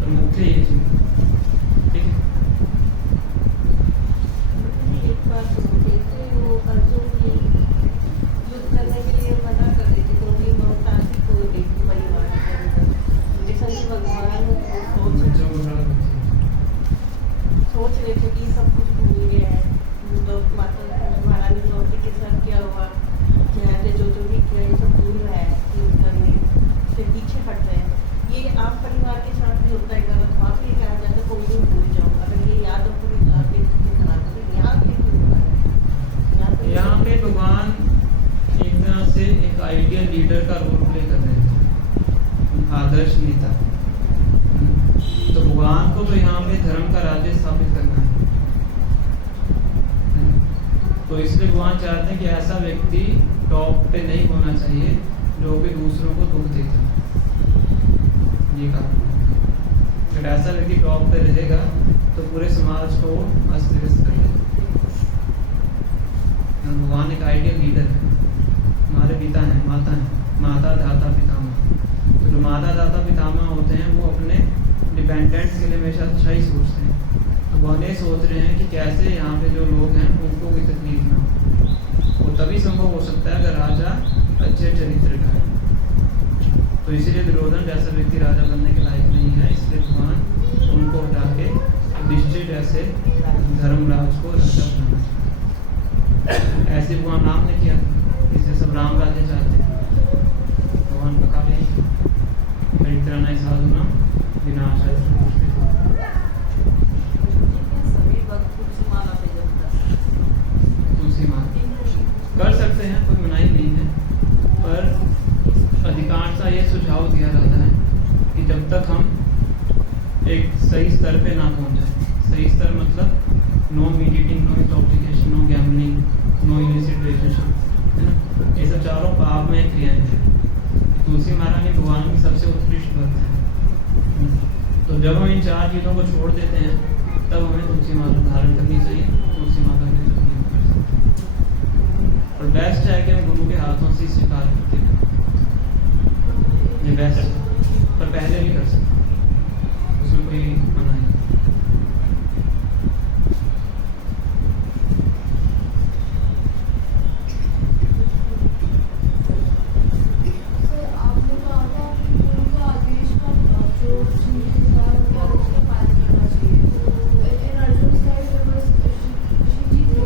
तो मुख्य ये चीज, ठीक है। एक बात जैसे वो अर्जुन की युद्ध करने के लिए मना कर रही थी, क्योंकि बहुत तांत्रिक हो गई थी परिवार के अंदर। जैसा कि भगवान सोच रहे थे कि सब कुछ भूल गया है, तो माता महारानी द्रौपदी के साथ क्या हुआ, क्या जो भी किया ये सब भूल रहा है, युद्ध करने से पीछे हट रहे हैं। ये आम परिवार के साथ भी होता है, गलत बात ये कहा जाता है कोई दिन भूल जाओ, अगर ये याद हो पूरी याद करा तो यहाँ पे यहाँ पे भगवान एक तरह से एक आइडियल लीडर का रोल प्ले कर रहे हैं, आदर्श नेता। तो भगवान को तो यहाँ पे धर्म का राज्य स्थापित करना है, तो इसलिए भगवान चाहते हैं कि ऐसा व्यक्ति टॉप पे नहीं होना चाहिए जो कि दूसरों को दुख देता है। ये कहा अगर ऐसा व्यक्ति टॉप पे रहेगा तो पूरे समाज को अस्त व्यस्त कर देगा। भगवान एक आइडियल लीडर है, हमारे पिता हैं, माता दाता पितामह। तो जो माता दाता पितामह होते हैं वो अपने डिपेंडेंट्स के लिए हमेशा अच्छा ही सोचते हैं। तो भगवान ये सोच रहे हैं कि कैसे यहाँ पे जो लोग हैं उनको कोई तकलीफ ना हो। वो तभी संभव हो सकता है अगर राजा अच्छे चरित्र का है। तो इसीलिए दुर्योधन जैसा व्यक्ति राजा बनने के लायक नहीं है, इसलिए भगवान उनको हटा के युधिष्ठिर जैसे धर्मराज को राजा बनाना चाहिए। ऐसे भगवान राम ने किया, इसलिए सब राम राज्य चाहते हैं। भगवान का कार्य ही परित्राणाय साधूनां विनाशाय दुष्कृताम्। सभी वक्त तुलसी माला पे जपता है। तुलसी माला कर सकते हैं, कोई मनाही नहीं है, पर अधिकांशतः ये सुझाव दिया जाता है कि जब तक हम एक सही स्तर पे ना पहुंच जाए। सही स्तर मतलब no mediating, no intoxication, no gambling, no illicit relationship, है ना। ये सब चारों पाप में क्रियाएं हैं। तुलसी महारानी भगवान की सबसे उत्कृष्ट भक्त है। तो जब हम इन चार चीज़ों को छोड़ देते हैं तब हमें तुलसी माला धारण करनी चाहिए, तुलसी माता के और बेस्ट है कि हम गुरु के हाथों से स्वीकार करते हैं, ये बेस्ट है। पर पहले भी कर सकते, उसमें कोई मना नहीं। आपने कहा था कि गुरु का आदेश का जो उसका पालन करना चाहिए। इन अर्जुन श्री जी थे,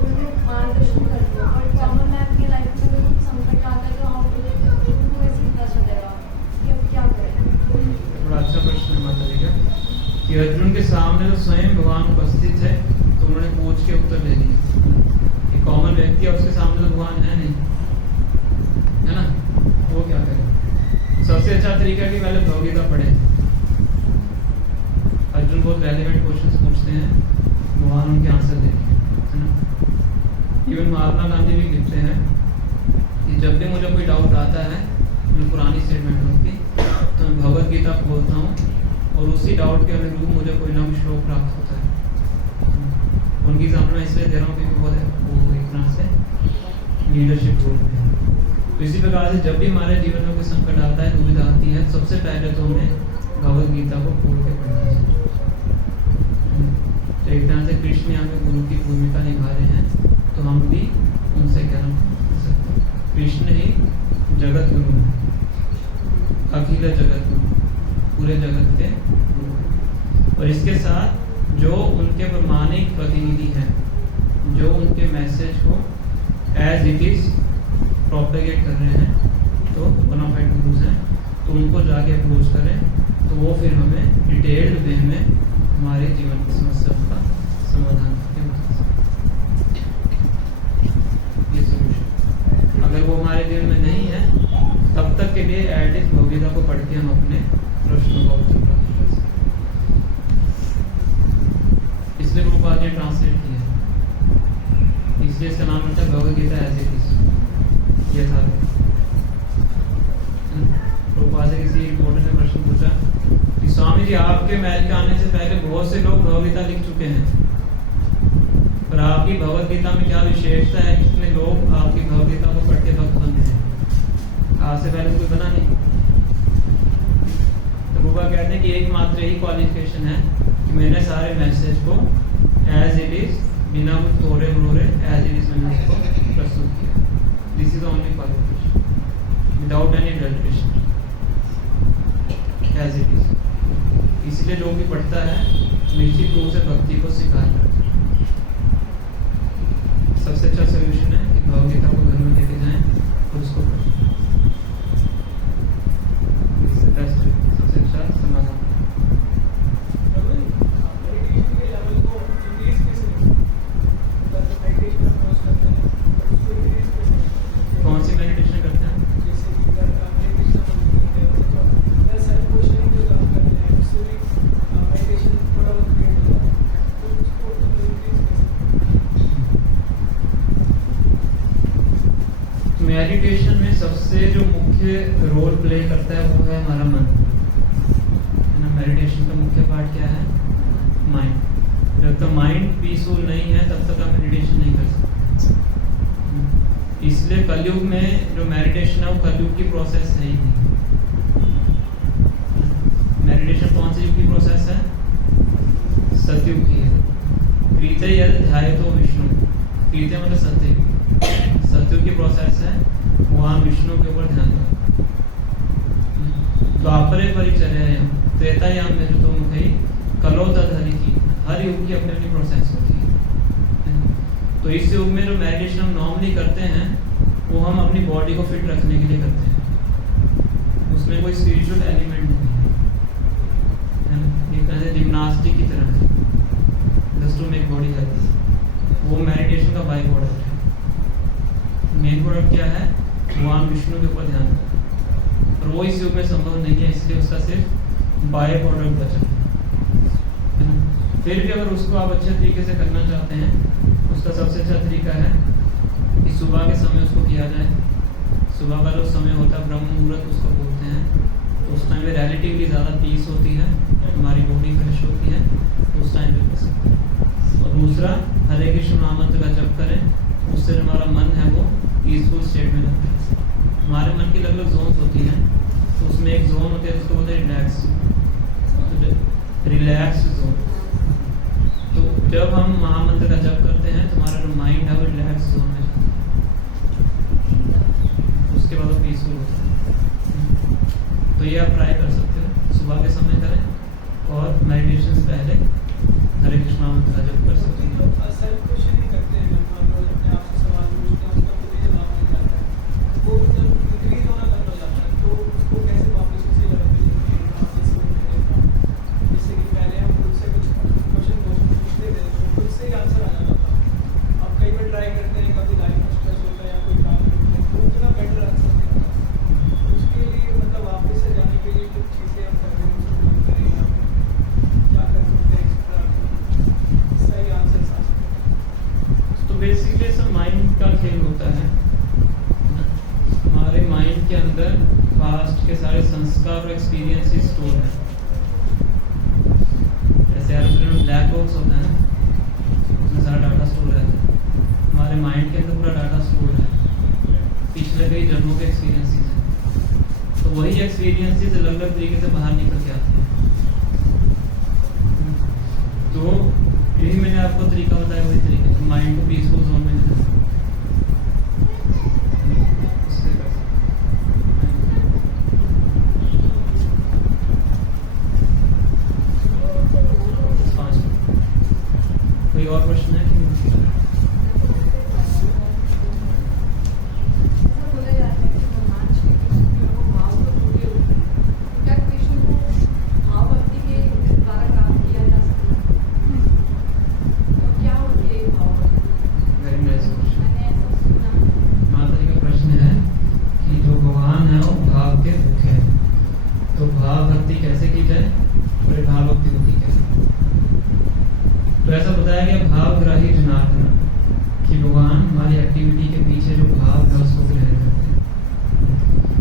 उन्होंने मार्गदर्शन कर दिया, बट कॉमन मैन की लाइफ में अगर संकट आता है तो हम उनको कैसे पता चलेगा कि अब क्या करें? बड़ा अच्छा प्रश्न है माता जी का कि अर्जुन के सामने तो स्वयं भगवान उपस्थित है, तो उन्होंने पूछ के उत्तर दे दिया। कि कॉमन व्यक्ति है, उसके सामने तो भगवान है नहीं, है ना, वो क्या करे। सबसे अच्छा तरीका है कि पहले भगवगीता पढ़े। अर्जुन बहुत रेलेवेंट क्वेश्चंस पूछते हैं, भगवान उनके आंसर देते हैं, है ना। इवन महात्मा गांधी भी लिखते हैं कि जब भी मुझे कोई डाउट आता है, मैं पुरानी स्टेटमेंट उनकी, तो मैं भगवत गीता खोलता हूँ और उसी डाउट के अनुरूप मुझे कोई ना कोई श्लोक प्राप्त होता है। उनकी एग्जाम्पल मैं इसलिए दे रहा हूँ क्योंकि वो एक तरह से लीडरशिप रोल में है। तो इसी प्रकार से जब भी हमारे जीवन में कोई संकट आता है, दुविधा आती है, सबसे पहले तो हमें भगवत गीता को खोल के पढ़ना चाहिए। तो एक तरह से कृष्ण यहाँ पे गुरु की भूमिका निभा रहे हैं, तो हम भी उनसे ज्ञान सकते हैं। कृष्ण ही जगत गुरु है, अखिल जगत गुरु, पूरे जगत के गुरु। और इसके साथ जो उनके प्रमाणिक प्रतिनिधि हैं, जो उनके मैसेज को एज इट इज प्रोपेगेट कर रहे हैं, तो बोनाफाइड गुरुज हैं, तो उनको जाके अप्रोच करें, तो वो फिर हमें डिटेल्ड वे में हमारे जीवन की समस्याओं का समाधान करके बता सकते हैं। ये सोल्यूशन अगर वो हमारे जीवन में नहीं है, तब तक के लिए एडिस भगवद्गीता को पढ़ के हम अपने प्रश्नों का उत्तर प्राप्त कर सकते हैं। इसलिए प्रभुपाद ने ट्रांसलेट किया है, इसलिए इसका नाम रहता है Bhagavad Gita as it is. ये था प्रभुपाद से किसी रिपोर्टर ने प्रश्न पूछा कि स्वामी जी, आपके महल के आने से पहले बहुत से लोग भगवद गीता लिख चुके हैं, पर आपकी भगवद गीता में क्या विशेषता है, कितने लोग आपकी भगवद गीता को पढ़ के भक्त बनते हैं? आज से पहले कोई बना नहीं। तो बुबा कहते हैं कि एकमात्र यही क्वालिफिकेशन है कि मैंने सारे मैसेज को एज इट इज, बिना कुछ तोड़े मरोड़े, एज इट इज मैंने उसको प्रस्तुत किया। This is only qualification, without any adulteration, as it is. इसलिए जो भी पढ़ता है निश्चित रूप से भक्ति को स्वीकार करता है। सबसे अच्छा सोल्यूशन है कि भगवद गीता को घर में लेके जाएं और उसको पढ़ें। सबसे अच्छा समाधान। कौन सी मेडिटेशन करते हैं? मेडिटेशन में सबसे जो मुख्य रोल प्ले करता है वो है हमारा मन, है ना। मेडिटेशन का मुख्य पार्ट क्या है? माइंड। जब तक माइंड पीसफुल नहीं है तब तक आप मेडिटेशन नहीं कर सकते। इसलिए कलयुग में जो मेडिटेशन है वो कलयुग की प्रोसेस है ही नहीं। मेडिटेशन कौन सी युग की प्रोसेस है? सतयुग की है। प्रीते यद ध्यायतो विष्णु, प्रीते मतलब सत्य, सतयुग की प्रोसेस है, वहाँ विष्णु के ऊपर ध्यान दो। द्वापरे परिचर्यायाम त्रेतायाम में जो तुम कही कलो तदहरि की, हर युग की अपनी अपनी प्रोसेस होती है। तो इस युग में जो मेडिटेशन हम नॉर्मली करते हैं वो हम अपनी बॉडी को फिट रखने के लिए करते हैं, उसमें कोई स्पिरिचुअल एलिमेंट नहीं है। ये कहते जिम्नास्टिक की तरह है, just to make body healthy. वो मेडिटेशन का बाय प्रोडक्ट है। मेन प्रोडक्ट क्या है? भगवान विष्णु के ऊपर ध्यान देना, और वो इस युग में संभव नहीं है, इसलिए उसका सिर्फ बाय प्रोडक्ट बचा है। फिर भी अगर उसको आप अच्छे तरीके से करना चाहते हैं, उसका सबसे अच्छा तरीका है कि सुबह के समय उसको किया जाए। सुबह का जो समय होता है ब्रह्म मुहूर्त उसको बोलते हैं, तो उस टाइम पे रिलेटिवली ज़्यादा पीस होती है, हमारी बॉडी फ्रेश होती है, तो उस टाइम पे कर सकते हैं। और दूसरा, हरे कृष्ण महामंत्र का जप करें, उससे हमारा मन है वो पीसफुल स्टेट में लगता है। हमारे मन की अलग अलग जोन्स होती हैं, तो उसमें एक जोन होती है जिसको बोलते हैं रिलैक्स जोन। तो जब हम महामंत्र का जप करते हैं तो हमारा जो माइंड है वो रिलैक्स जोन में जाता है, उसके बाद वो पीसफुल होता है। तो ये आप ट्राई कर सकते हो, सुबह के समय करें और मेडिटेशन से पहले हरे कृष्ण महामंत्र का जप कर सकते हैं। बेसिकली सब माइंड का खेल होता है। हमारे माइंड के अंदर पास्ट के सारे संस्कार और एक्सपीरियंसेस स्टोर हैं। जैसे एरोप्लेन में ब्लैक बॉक्स होता है ना, उसमें सारा डाटा स्टोर रहता है। हमारे माइंड के अंदर पूरा डाटा स्टोर है, पिछले कई जन्मों के एक्सपीरियंसेस हैं। तो वही एक्सपीरियंसेस अलग अलग तरीके से बाहर निकल के आते हैं। तो यही मैंने आपको तरीका बताया, वही तरीका तो माइंड को पीसफुल जोन में लेना। कोई और प्रश्न है? बताया गया भावग्राही जनार्दन, कि भगवान हमारी एक्टिविटी के पीछे जो भाव है उसको ग्रहण करते हैं।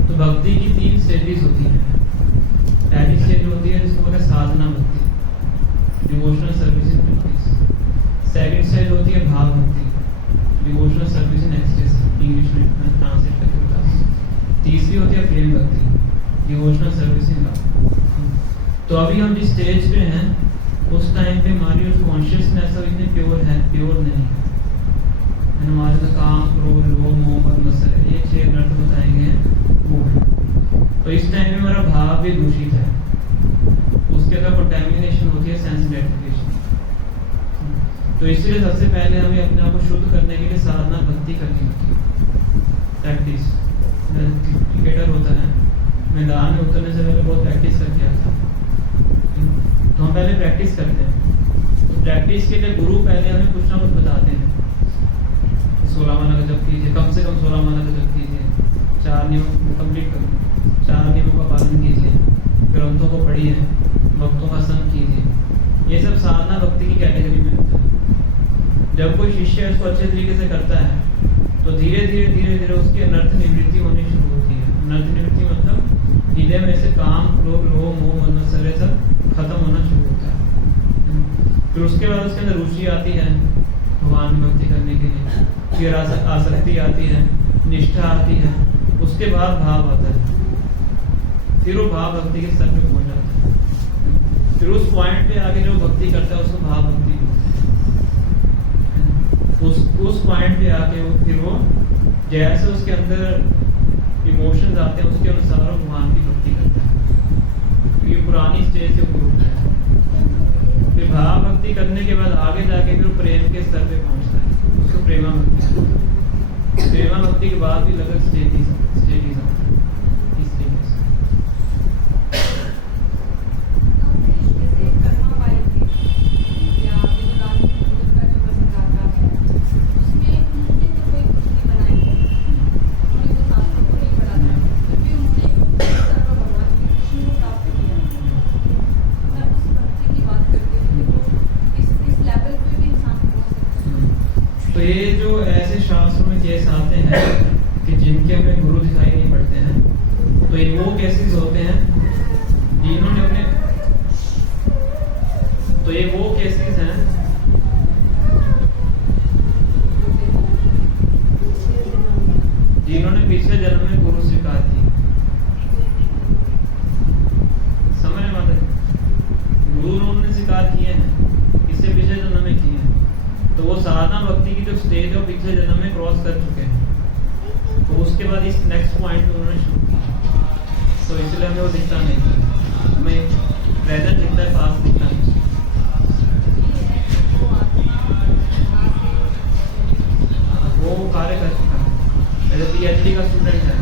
तो भक्ति की 3 स्टेजेस होती हैं। पहली स्टेज होती है जिसको बोलते हैं साधना भक्ति, devotional service in practice. Second stage होती है भाव भक्ति, devotional service in ecstasy, English में ट्रांसलेट करके बता। तीसरी होती है प्रेम भक्ति, डिवोशनल सर्विस इन लव। तो अभी हम जिस स्टेज पे हैं उस टाइम पे हमारी कॉन्शियसनेस अब इतनी प्योर नहीं है। हमारे तो काम, क्रोध, लोभ, मोह, मद, मत्सर, ये 6 नर्क बताएंगे वो है। तो इस टाइम में हमारा भाव भी दूषित है, उसके अंदर कंटेमिनेशन होती है सेंस ग्रेटिफिकेशन। तो इसलिए सबसे पहले हमें अपने आप को शुद्ध करने के लिए साधना भक्ति करनी होती है, प्रैक्टिस। क्रिकेटर होता है, मैदान में उतरने से पहले बहुत प्रैक्टिस करके आता है, तो हम पहले प्रैक्टिस करते हैं। तो प्रैक्टिस के लिए गुरु पहले हमें कुछ ना कुछ बताते हैं। 16 माला का जप कीजिए, कम से कम 16 माला का जप कीजिए, 4 नियम कंप्लीट करिए, 4 नियमों का पालन कीजिए, ग्रंथों को पढ़िए, भक्तों का संग कीजिए। ये सब साधना भक्ति की कैटेगरी में होता है। जब कोई शिष्य इसको अच्छे तरीके से करता है तो धीरे धीरे उसकी अनर्थ निवृत्ति होनी शुरू होती है। अनर्थ निवृत्ति मतलब हृदय में से काम, क्रोध, लोभ, मोह, मद, मत्सर सब खत्म होना शुरू होता है। फिर उसके बाद उसके अंदर रुचि आती है भगवान की भक्ति करने के लिए, फिर आसक्ति आती है, निष्ठा आती है, उसके बाद भाव आता है, फिर वो भाव भक्ति के स्तर पे पहुंच जाता है। फिर उस पॉइंट पे आगे जो भक्ति करता है उसको भाव भक्ति बोलते हैं। उस पॉइंट पे आके फिर वो जैसे उसके अंदर इमोशंस आते हैं उसके अनुसार वो भगवान की भक्ति करता है। ये पुरानी स्टेज से ऊपर उठता है। फिर भाव भक्ति करने के बाद आगे जाके फिर प्रेम के स्तर पे पहुंचता है, उसको प्रेमा भक्ति। प्रेमा भक्ति के बाद भी अलग स्टेजेस आते हैं। तो ये जो ऐसे शास्त्रों में केस आते हैं कि जिनके हमें गुरु दिखाई नहीं पड़ते हैं, तो ये वो केसेस होते हैं जिन्होंने अपने, तो ये वो केसेस हैं जिन्होंने पिछले जन्म में गुरु स्वीकार की। समझ में आता है? गुरु उन्होंने स्वीकार किए हैं, इससे पिछले जन्म में किए हैं, तो वो साधना भक्ति की जो स्टेज है वो पिछले जन्म में क्रॉस कर चुके हैं। तो उसके बाद इस नेक्स्ट पॉइंट पे उन्होंने शुरू किया, तो इसलिए हमें वो दिखता नहीं, हमें प्रेजेंट दिखता है, पास दिखता नहीं। वो कार्य कर चुका है, मेरे PhD का स्टूडेंट है।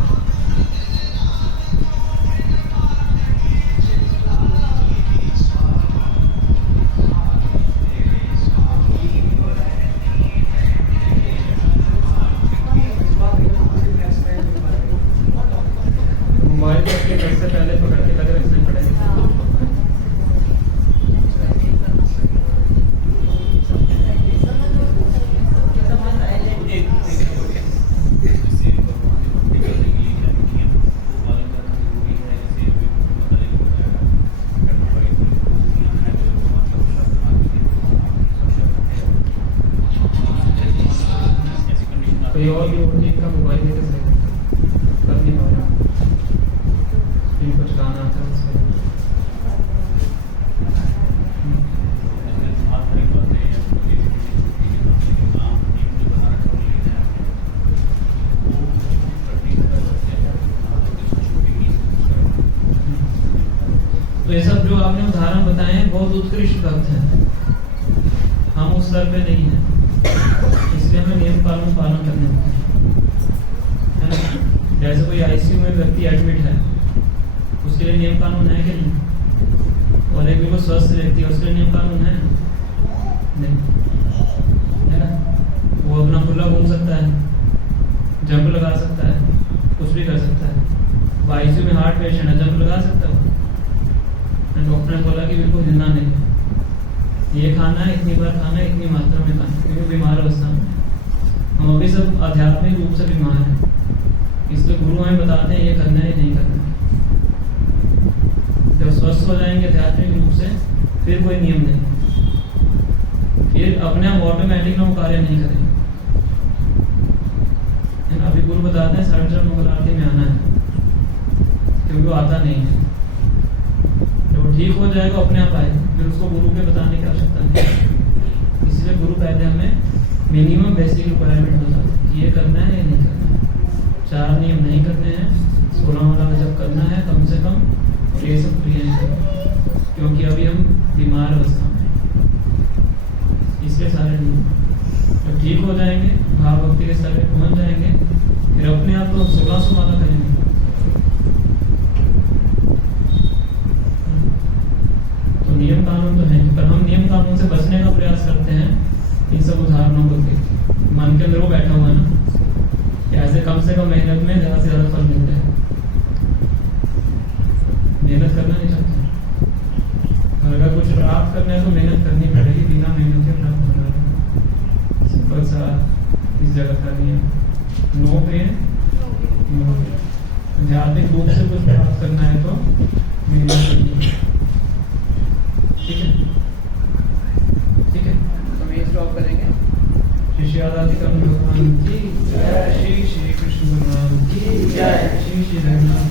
मोबाइल को अपने घर से पहले पकड़ के लग रखने पड़ेगा। कोई और भी होती का मोबाइल लेकर सही कर नहीं पा रहा, कुछ गाना आता है उससे। तो ये सब जो आपने उदाहरण बताए हैं बहुत उत्कृष्ट भक्त हैं, हम उस स्तर पे नहीं हैं, इसलिए हमें नियम कानून पालन करने होते हैं, है ना? जैसे कोई ICU में व्यक्ति एडमिट है, उसके लिए नियम कानून है कि नहीं? और एक बिल्कुल स्वस्थ व्यक्ति है, उसके लिए नियम कानून है नहीं, है ना? वो अपना खुला घूम सकता है, जंप लगा सकता है, कुछ भी कर सकता है। ICU में हार्ट पेशेंट है, जंप लगा सकता है, डॉक्टर ने बोला कि बिल्कुल हिलना नहीं है, ये खाना है, इतनी बार खाना है, इतनी मात्रा में खाना है, क्योंकि बीमार अवस्था में हम अभी सब आध्यात्मिक रूप से बीमार हैं, इसलिए गुरु हमें बताते हैं ये करना है, ये नहीं करना है। जब स्वस्थ हो जाएंगे आध्यात्मिक रूप से, फिर कोई नियम नहीं, फिर अपने आप ऑटोमेटिक ना वो कार्य नहीं करेंगे। अभी गुरु बताते हैं 60 मंगल आरती में आना है, क्योंकि वो आता नहीं है। जब वो ठीक हो जाएगा अपने आप आएगा, फिर उसको गुरु के बताने की आवश्यकता नहीं। इसलिए गुरु पहले हमें मिनिमम बेसिक रिक्वायरमेंट बताते हैं कि ये करना है, ये नहीं करना है। 4 नियम नहीं करने हैं, 16 वाला जब करना है कम से कम, और ये सब क्रियाएं करना, क्योंकि अभी हम बीमार अवस्था में, इसलिए सारे नियम जब ठीक हो जाएंगे, भाव भक्ति के स्तर पे पहुंच जाएंगे, फिर अपने आप तो 1600 माला करेंगे। तो नियम कानून तो है, पर हम नियम कानून से बचने का प्रयास करते हैं इन सब उदाहरणों को देख। मन के अंदर वो बैठा हुआ है ना, कि ऐसे कम से कम मेहनत में ज्यादा से ज्यादा फल मिल जाए। मेहनत करना नहीं चाहते, अगर कुछ प्राप्त करना है तो मेहनत करनी पड़ेगी, बिना मेहनत के प्राप्त होना है। सिंपल सा इस जगत का नियम, नो पेन नो गेन। आध्यात्मिक रूप से कुछ प्राप्त करना है तो मेहनत करनी है। ठीक है, ठीक है, तो हम ये स्टॉप करेंगे। श्री राधिका भगवान की जय, श्री श्री कृष्ण भगवान की जय, श्री श्री रघुनाथ